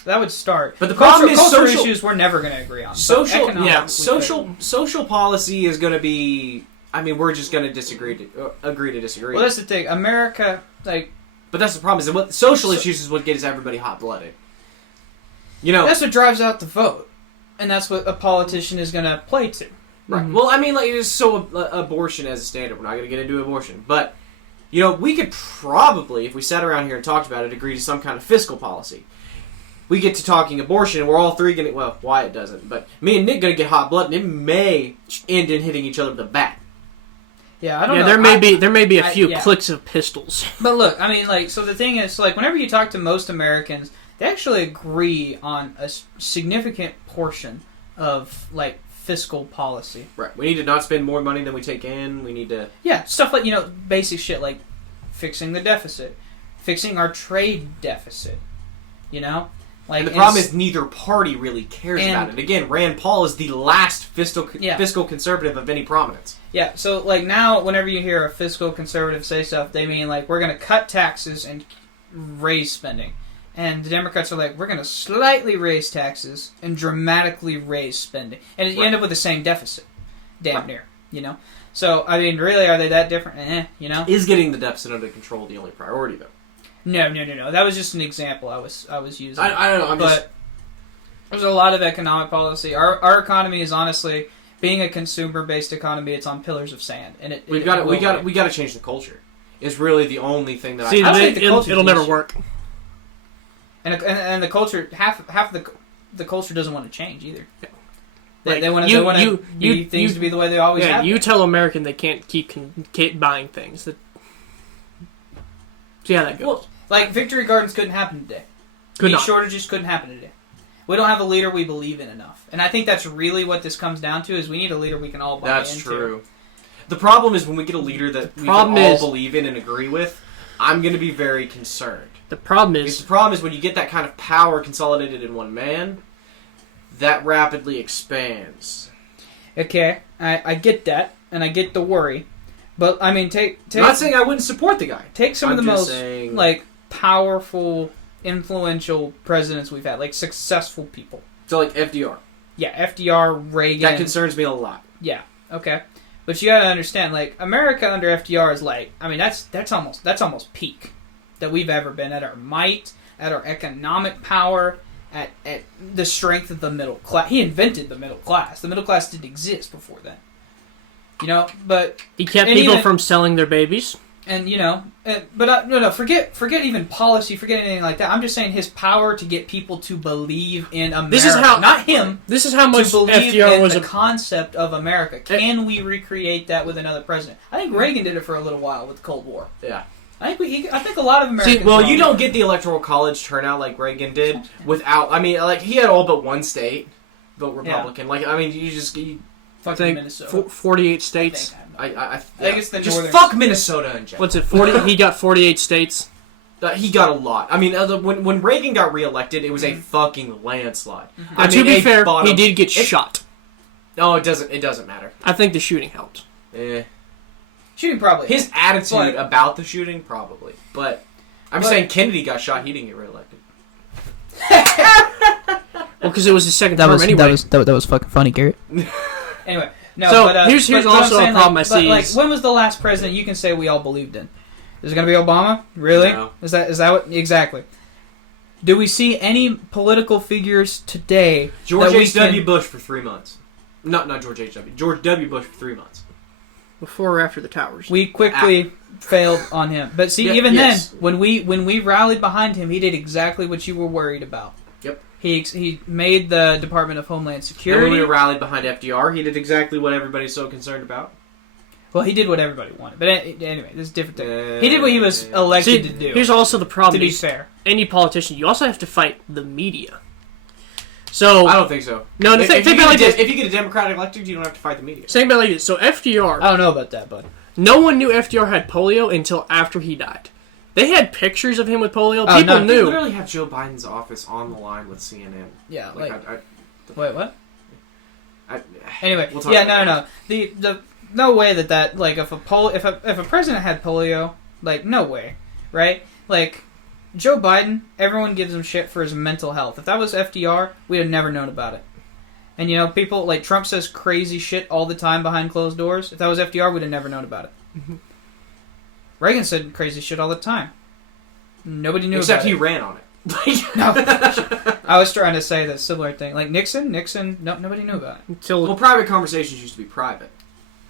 That would start. But the problem is culture social issues we're never going to agree on. Social policy is going to be. I mean, we're just going to agree to disagree. Well, that's the thing. America, like. But that's the problem. Is that what social issues is what gets everybody hot blooded. You know, that's what drives out the vote, and that's what a politician is going to play to. Right. Mm-hmm. Well, I mean, like, it's so abortion as a standard. We're not going to get into abortion, but you know, we could probably, if we sat around here and talked about it, agree to some kind of fiscal policy. We get to talking abortion, and we're all three going to... Well, Wyatt doesn't, but me and Nick going to get hot blood, and it may end in hitting each other with a bat. Yeah, I don't know. There may be a few clicks of pistols. But look, I mean, like, so the thing is, like, whenever you talk to most Americans, they actually agree on a significant portion of, like, fiscal policy. Right. We need to not spend more money than we take in. We need to... Yeah, stuff like, you know, basic shit like fixing the deficit, fixing our trade deficit, you know? Like, and the problem is neither party really cares about it. Again, Rand Paul is the last fiscal conservative of any prominence. Yeah, so like now, whenever you hear a fiscal conservative say stuff, they mean like we're going to cut taxes and raise spending. And the Democrats are like, we're going to slightly raise taxes and dramatically raise spending. And you end up with the same deficit. Damn near, you know? So, I mean, really, are they that different? You know? Is getting the deficit under control the only priority, though? No. That was just an example I was using. I don't know. There's a lot of economic policy. Our economy is honestly, being a consumer-based economy, it's on pillars of sand, and we got to change the culture. It's really the only thing that it'll never work. And the culture, half the culture doesn't want to change either. Like, they want things to be the way they always have. You tell American they can't keep buying things. See how that goes. Well, like, Victory Gardens couldn't happen today. Meat shortages couldn't happen today. We don't have a leader we believe in enough. And I think that's really what this comes down to, is we need a leader we can all buy into. That's true. The problem is when we get a leader that we can all believe in and agree with, I'm going to be very concerned. The problem is when you get that kind of power consolidated in one man, that rapidly expands. Okay, I get that, and I get the worry. But, I mean, take I'm not saying I wouldn't support the guy. Take some of the most, like, powerful, influential presidents we've had, like, successful people. So, like, FDR. Yeah, FDR, Reagan. That concerns me a lot. Yeah, okay. But you gotta understand, like, America under FDR is like, I mean, that's almost peak that we've ever been at our might, at our economic power, at the strength of the middle class. He invented the middle class. The middle class didn't exist before then. You know, but... He kept people from selling their babies. And, you know... But, forget even policy, forget anything like that. I'm just saying his power to get people to believe in America. This is how... Not him. This is how much FDR was the concept of America. Can we recreate that with another president? I think Reagan did it for a little while with the Cold War. Yeah. I think a lot of Americans... See, well, you don't get the Electoral College turnout like Reagan did without... I mean, like, he had all but one state vote Republican. Yeah. Like, I mean, you just... Fucking Minnesota. 48 states. I think it's the just northern... fuck Minnesota in general. What's it, 40? He got 48 states? He got a lot. I mean, when Reagan got reelected, it was a fucking landslide. Mm-hmm. To be fair, he did get shot. No, it doesn't matter. I think the shooting helped. Shooting probably. His attitude about the shooting, probably. But I'm saying Kennedy got shot, he didn't get reelected. Well, because it was his second term anyway. That was fucking funny, Garrett. Anyway, no. So but, here's also a problem I see. Like, when was the last president you can say we all believed in? Is it going to be Obama? Really? No. Is that what exactly? Do we see any political figures today? George H.W. Bush for 3 months. Not George H.W. George W. Bush for 3 months. Before or after the towers? We quickly failed on him. But see, then when we rallied behind him, he did exactly what you were worried about. Yep. He made the Department of Homeland And Security. when we rallied behind FDR, he did exactly what everybody's so concerned about. Well, he did what everybody wanted. But anyway, this is a different thing. He did what he was elected to do. Here's also the problem. To be fair. Any politician, you also have to fight the media. So I don't think so. No, think about it like this. If you get a Democratic elected, you don't have to fight the media. Think about it like this. So FDR... I don't know about that, bud. No one knew FDR had polio until after he died. They had pictures of him with polio. People They knew. literally have Joe Biden's office on the line with CNN. Yeah, Wait, what? Anyway, we'll talk yeah, about no. The no way that like if a president had polio, like no way, right? Like Joe Biden, everyone gives him shit for his mental health. If that was FDR, we'd have never known about it. And you know, people like Trump says crazy shit all the time behind closed doors. If that was FDR, we'd have never known about it. Reagan said crazy shit all the time. Nobody knew except about he it. ran on it. No, I was trying to say the similar thing. Like Nixon, no, nobody knew about it. Well, private conversations used to be private.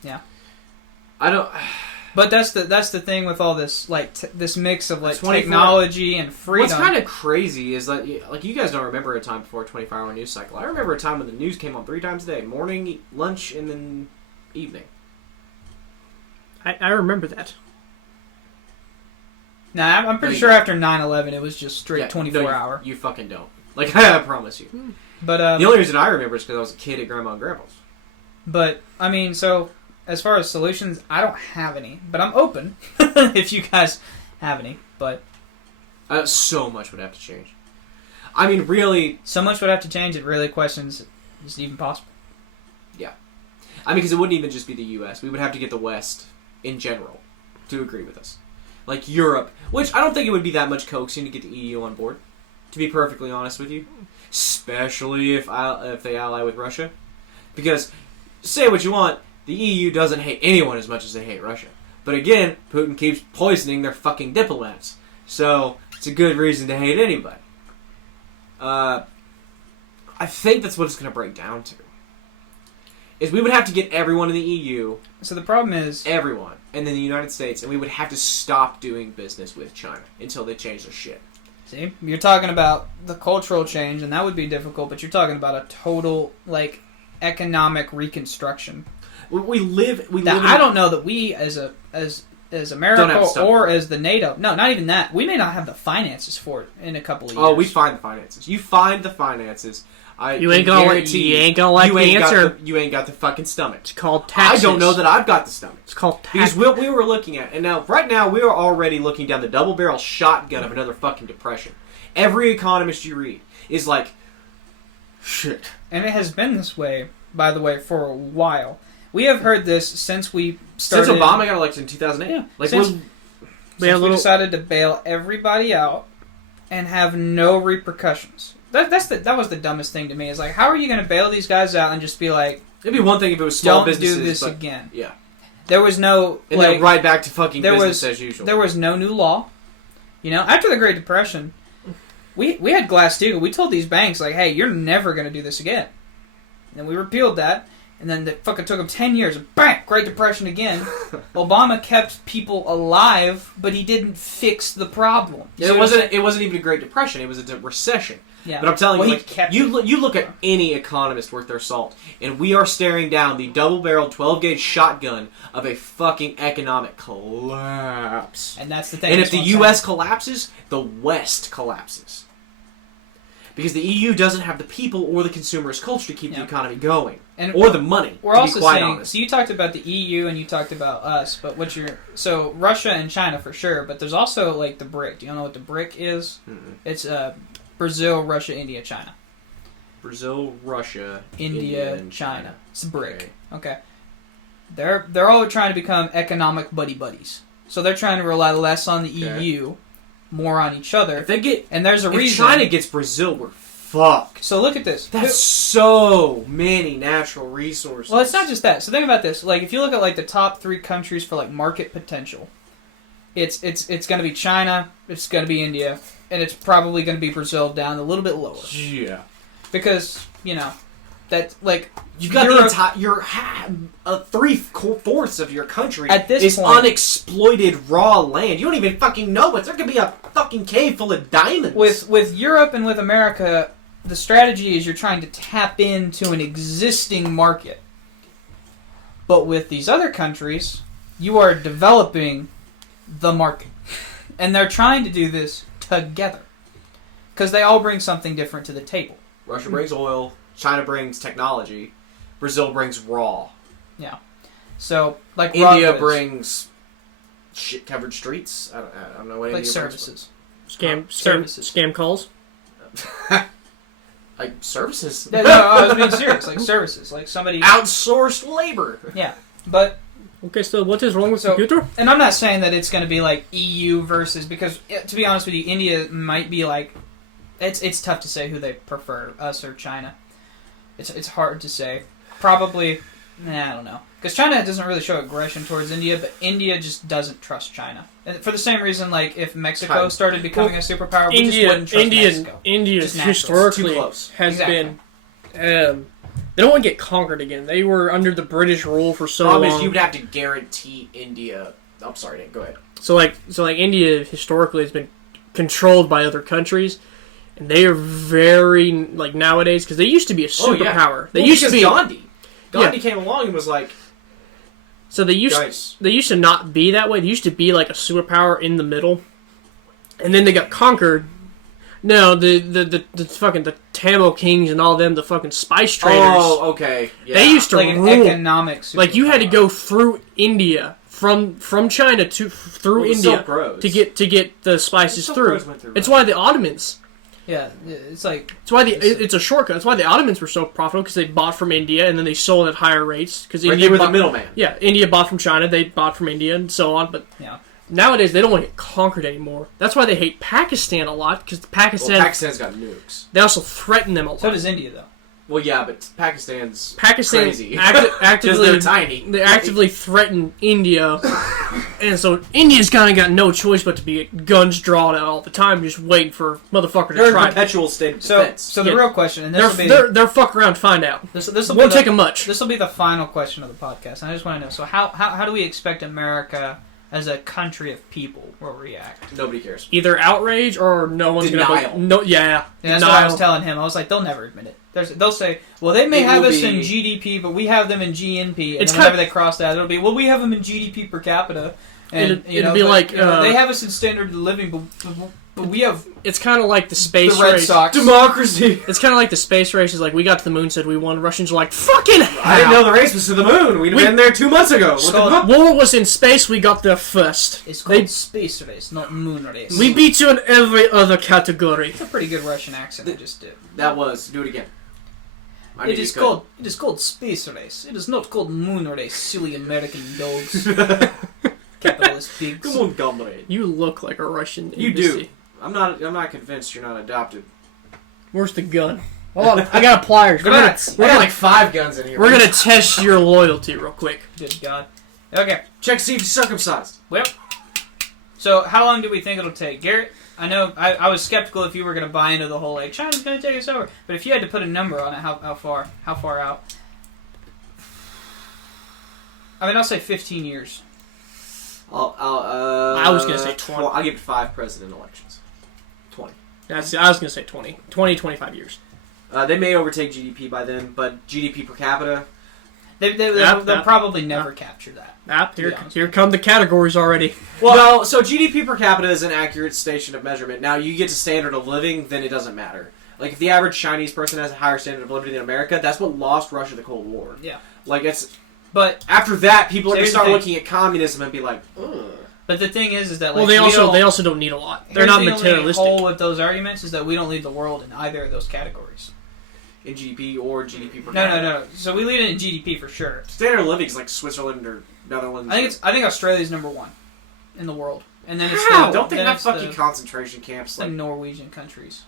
Yeah. I don't. But that's the thing with all this like this mix of like 24 technology and freedom. What's kind of crazy is that like you guys don't remember a time before a 24-hour news cycle. I remember a time when the news came on 3 times a day: morning, lunch, and then evening. I remember that. Nah, I'm pretty sure after 9/11 it was just straight 24 hour. You fucking don't. Like I promise you. But the only reason I remember is because I was a kid at Grandma and Grandpa's. But I mean, so as far as solutions, I don't have any, but I'm open if you guys have any. But so much would have to change. I mean, really, so much would have to change. It really questions is it even possible? Yeah, I mean, because it wouldn't even just be the U.S. We would have to get the West in general to agree with us. Like Europe, which I don't think it would be that much coaxing to get the EU on board, to be perfectly honest with you. Especially if they ally with Russia. Because, say what you want, the EU doesn't hate anyone as much as they hate Russia. But again, Putin keeps poisoning their fucking diplomats. So, it's a good reason to hate anybody. I think that's what it's going to break down to. Is we would have to get everyone in the EU. So the problem is everyone, and then the United States, and we would have to stop doing business with China until they change their shit. See, you're talking about the cultural change, and that would be difficult. But you're talking about a total like economic reconstruction. We live. I don't know that we as America or as the NATO. No, not even that. We may not have the finances for it in a couple of years. Oh, we find the finances. You find the finances. You ain't gonna like the answer. You ain't got the fucking stomach. It's called taxes. I don't know that I've got the stomach. It's called taxes. Because we were looking at, and now right now we are already looking down the double-barrel shotgun of another fucking depression. Every economist you read is like, shit. And it has been this way, by the way, for a while. We have heard this since we started. Since Obama got elected in 2008. Yeah. Like since we decided to bail everybody out and have no repercussions. That was the dumbest thing to me. Is like, how are you going to bail these guys out and just be like, it'd be one thing if it was small don't businesses. Don't do this but, again. Yeah. There was no and then right back to fucking business as usual. There was no new law. You know, after the Great Depression, we had Glass-Steagall. We told these banks like, hey, you're never going to do this again. And then we repealed that. And then it fucking took them 10 years. Bang! Great Depression again. Obama kept people alive, but he didn't fix the problem. It wasn't even a Great Depression. It was a recession. Yeah. But I'm telling you, like, you look at any economist worth their salt, and we are staring down the double-barreled 12-gauge shotgun of a fucking economic collapse. And that's the thing. And if the U.S. collapses, the West collapses. Because the EU doesn't have the people or the consumerist culture to keep the economy going. Or the money, we're also saying, so you talked about the EU and you talked about us, but so Russia and China for sure, but there's also like the BRIC. Do you know what the BRIC is? Mm-hmm. It's Brazil, Russia, India, China. Brazil, Russia, India, China. It's the BRIC. Okay. They're all trying to become economic buddies. So they're trying to rely less on the EU, more on each other. And there's a reason. If China gets Brazil, we're fucked. So look at this. That's so many natural resources. Well, it's not just that. So think about this. Like, if you look at like the top 3 countries for like market potential, it's going to be China, it's going to be India, and it's probably going to be Brazil down a little bit lower. Yeah. Because that like you've got the entire 3/4 of your country at this is point, unexploited raw land. You don't even fucking know it. There could be a fucking cave full of diamonds. With Europe and with America the strategy is you're trying to tap into an existing market. But with these other countries, you are developing the market. And they're trying to do this together. Because they all bring something different to the table. Russia brings oil, China brings technology, Brazil brings raw. Yeah. So, like India raw brings shit-covered streets. I don't know what like India services. Services. Scam calls. brings. Like services. No, I was being serious. Like services. Like somebody... Outsourced labor. Yeah. But... Okay, so what is wrong with computer? And I'm not saying that it's going to be like EU versus... Because, to be honest with you, India might be like... It's tough to say who they prefer, us or China. It's hard to say. Probably... I don't know. Because China doesn't really show aggression towards India, but India just doesn't trust China. And for the same reason, like, if Mexico started becoming a superpower, we just wouldn't trust Mexico. India Just historically close. has been... they don't want to get conquered again. They were under the British rule for so long. Problem is, you would have to guarantee India... I'm sorry, Nick, go ahead. So India historically has been controlled by other countries, and they are very, like, nowadays, because they used to be a superpower. They used to be... Gandhi came along and was like... So they used to not be that way. They used to be like a superpower in the middle, and then they got conquered. No, the fucking the Tamil kings and all them, the fucking spice traders. Oh, okay. Yeah. They used to like rule. an economic superpower. Like you had to go through India through China through India to get the spices through. It's why the Ottomans. Yeah, it's like... It's why it's a shortcut. It's why the Ottomans were so profitable, because they bought from India, and then they sold at higher rates. Because India were the middleman. Yeah, India bought from China, they bought from India, and so on. But nowadays, they don't want to get conquered anymore. That's why they hate Pakistan a lot, because Pakistan's got nukes. They also threaten them a lot. So does India, though. Well, yeah, but Pakistan's Pakistan crazy. actively, they're tiny. They actively threaten India, and so India's kind of got no choice but to be guns drawn out all the time, just waiting for motherfucker to They're try. in perpetual state of defense. So the real question, and this will be they're fuck around, find out. This won't take them much. This will be the final question of the podcast, and I just want to know. So how do we expect America as a country of people will react? Nobody cares. Either outrage or no one's Denial. gonna. No, yeah. That's what I was telling him. I was like, they'll never admit it. They'll say, well, they may have us in GDP, but we have them in GNP. And whenever they cross that, it'll be, well, we have them in GDP per capita. And it'll be like they have us in standard of living, but we have. It's kind of like the space the Red race. Sox. Democracy. It's kind of like the space races. Like we got to the moon, said we won. Russians are like, fucking hell. I didn't know the race was to the moon. We'd been there 2 months ago. War was in space. We got there first. It's called space race, not moon race. We beat you in every other category. It's a pretty good Russian accent I just did. That was. Do it again. It is called space race. It is not called moon race, silly American dogs. Capitalist pigs. Come on, comrade. You look like a Russian. You embassy. do. I'm not convinced you're not adopted. Where's the gun? Hold on, I got a pliers. I got like 5 guns in here. We're gonna test your loyalty real quick. Good God. Okay. Check see if he's circumcised. Well, so how long do we think it'll take, Garrett? I know I was skeptical if you were going to buy into the whole like China's going to take us over, but if you had to put a number on it, how far out? I mean, I'll say 15 years. I was going to say 20. I'll give it 5 president elections. 20. I was going to say 20. 20, 25 years. They may overtake GDP by then, but GDP per capita... They'll probably never capture that. Here come the categories already. Well, so GDP per capita is an accurate station of measurement. Now, you get to standard of living, then it doesn't matter. Like, if the average Chinese person has a higher standard of living than America, that's what lost Russia the Cold War. Yeah. Like, it's... But... After that, people are going to start looking at communism and be like, ugh. But the thing is that... Like, well, they also don't need a lot. They're not materialistic. The only hole with those arguments is that we don't lead the world in either of those categories. In GDP or GDP per capita. No. So we lead it in GDP for sure. Standard of living is like Switzerland or Netherlands. I think Australia's number 1 in the world, and then it's don't they have fucking concentration camps? Like Norwegian countries.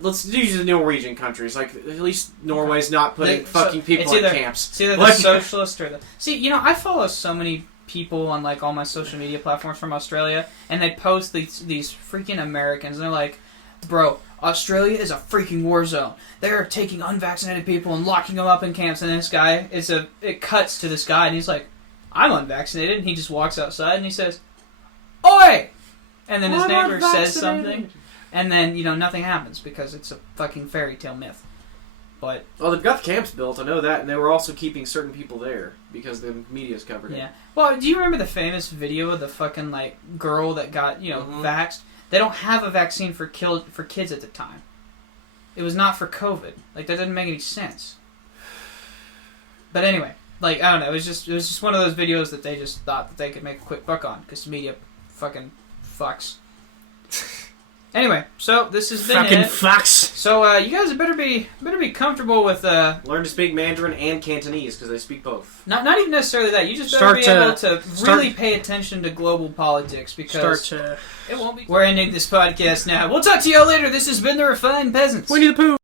Let's use the Norwegian countries. Like at least Norway's not putting fucking people in camps. It's either the socialist or the. See, I follow so many people on like all my social media platforms from Australia, and they post these freaking Americans, and they're like, bro. Australia is a freaking war zone. They're taking unvaccinated people and locking them up in camps. And this guy, it cuts to this guy, and he's like, "I'm unvaccinated." And he just walks outside and he says, "Oi!" And then his neighbor says something. and then nothing happens because it's a fucking fairy tale myth. But well, they've got the camps built. I know that, and they were also keeping certain people there because the media's covered it. Yeah. Well, do you remember the famous video of the fucking girl that got vaxxed? They don't have a vaccine for kids at the time. It was not for COVID. That doesn't make any sense. But anyway, I don't know. It was just one of those videos that they just thought that they could make a quick buck on because the media fucking fucks. Anyway, so this has been fucking it. fucks. So you guys better be comfortable with learn to speak Mandarin and Cantonese because they speak both. Not even necessarily that. You just better be able to really pay attention to global politics because it won't be. We're ending this podcast now. We'll talk to y'all later. This has been the Refined Peasants. Winnie the Pooh.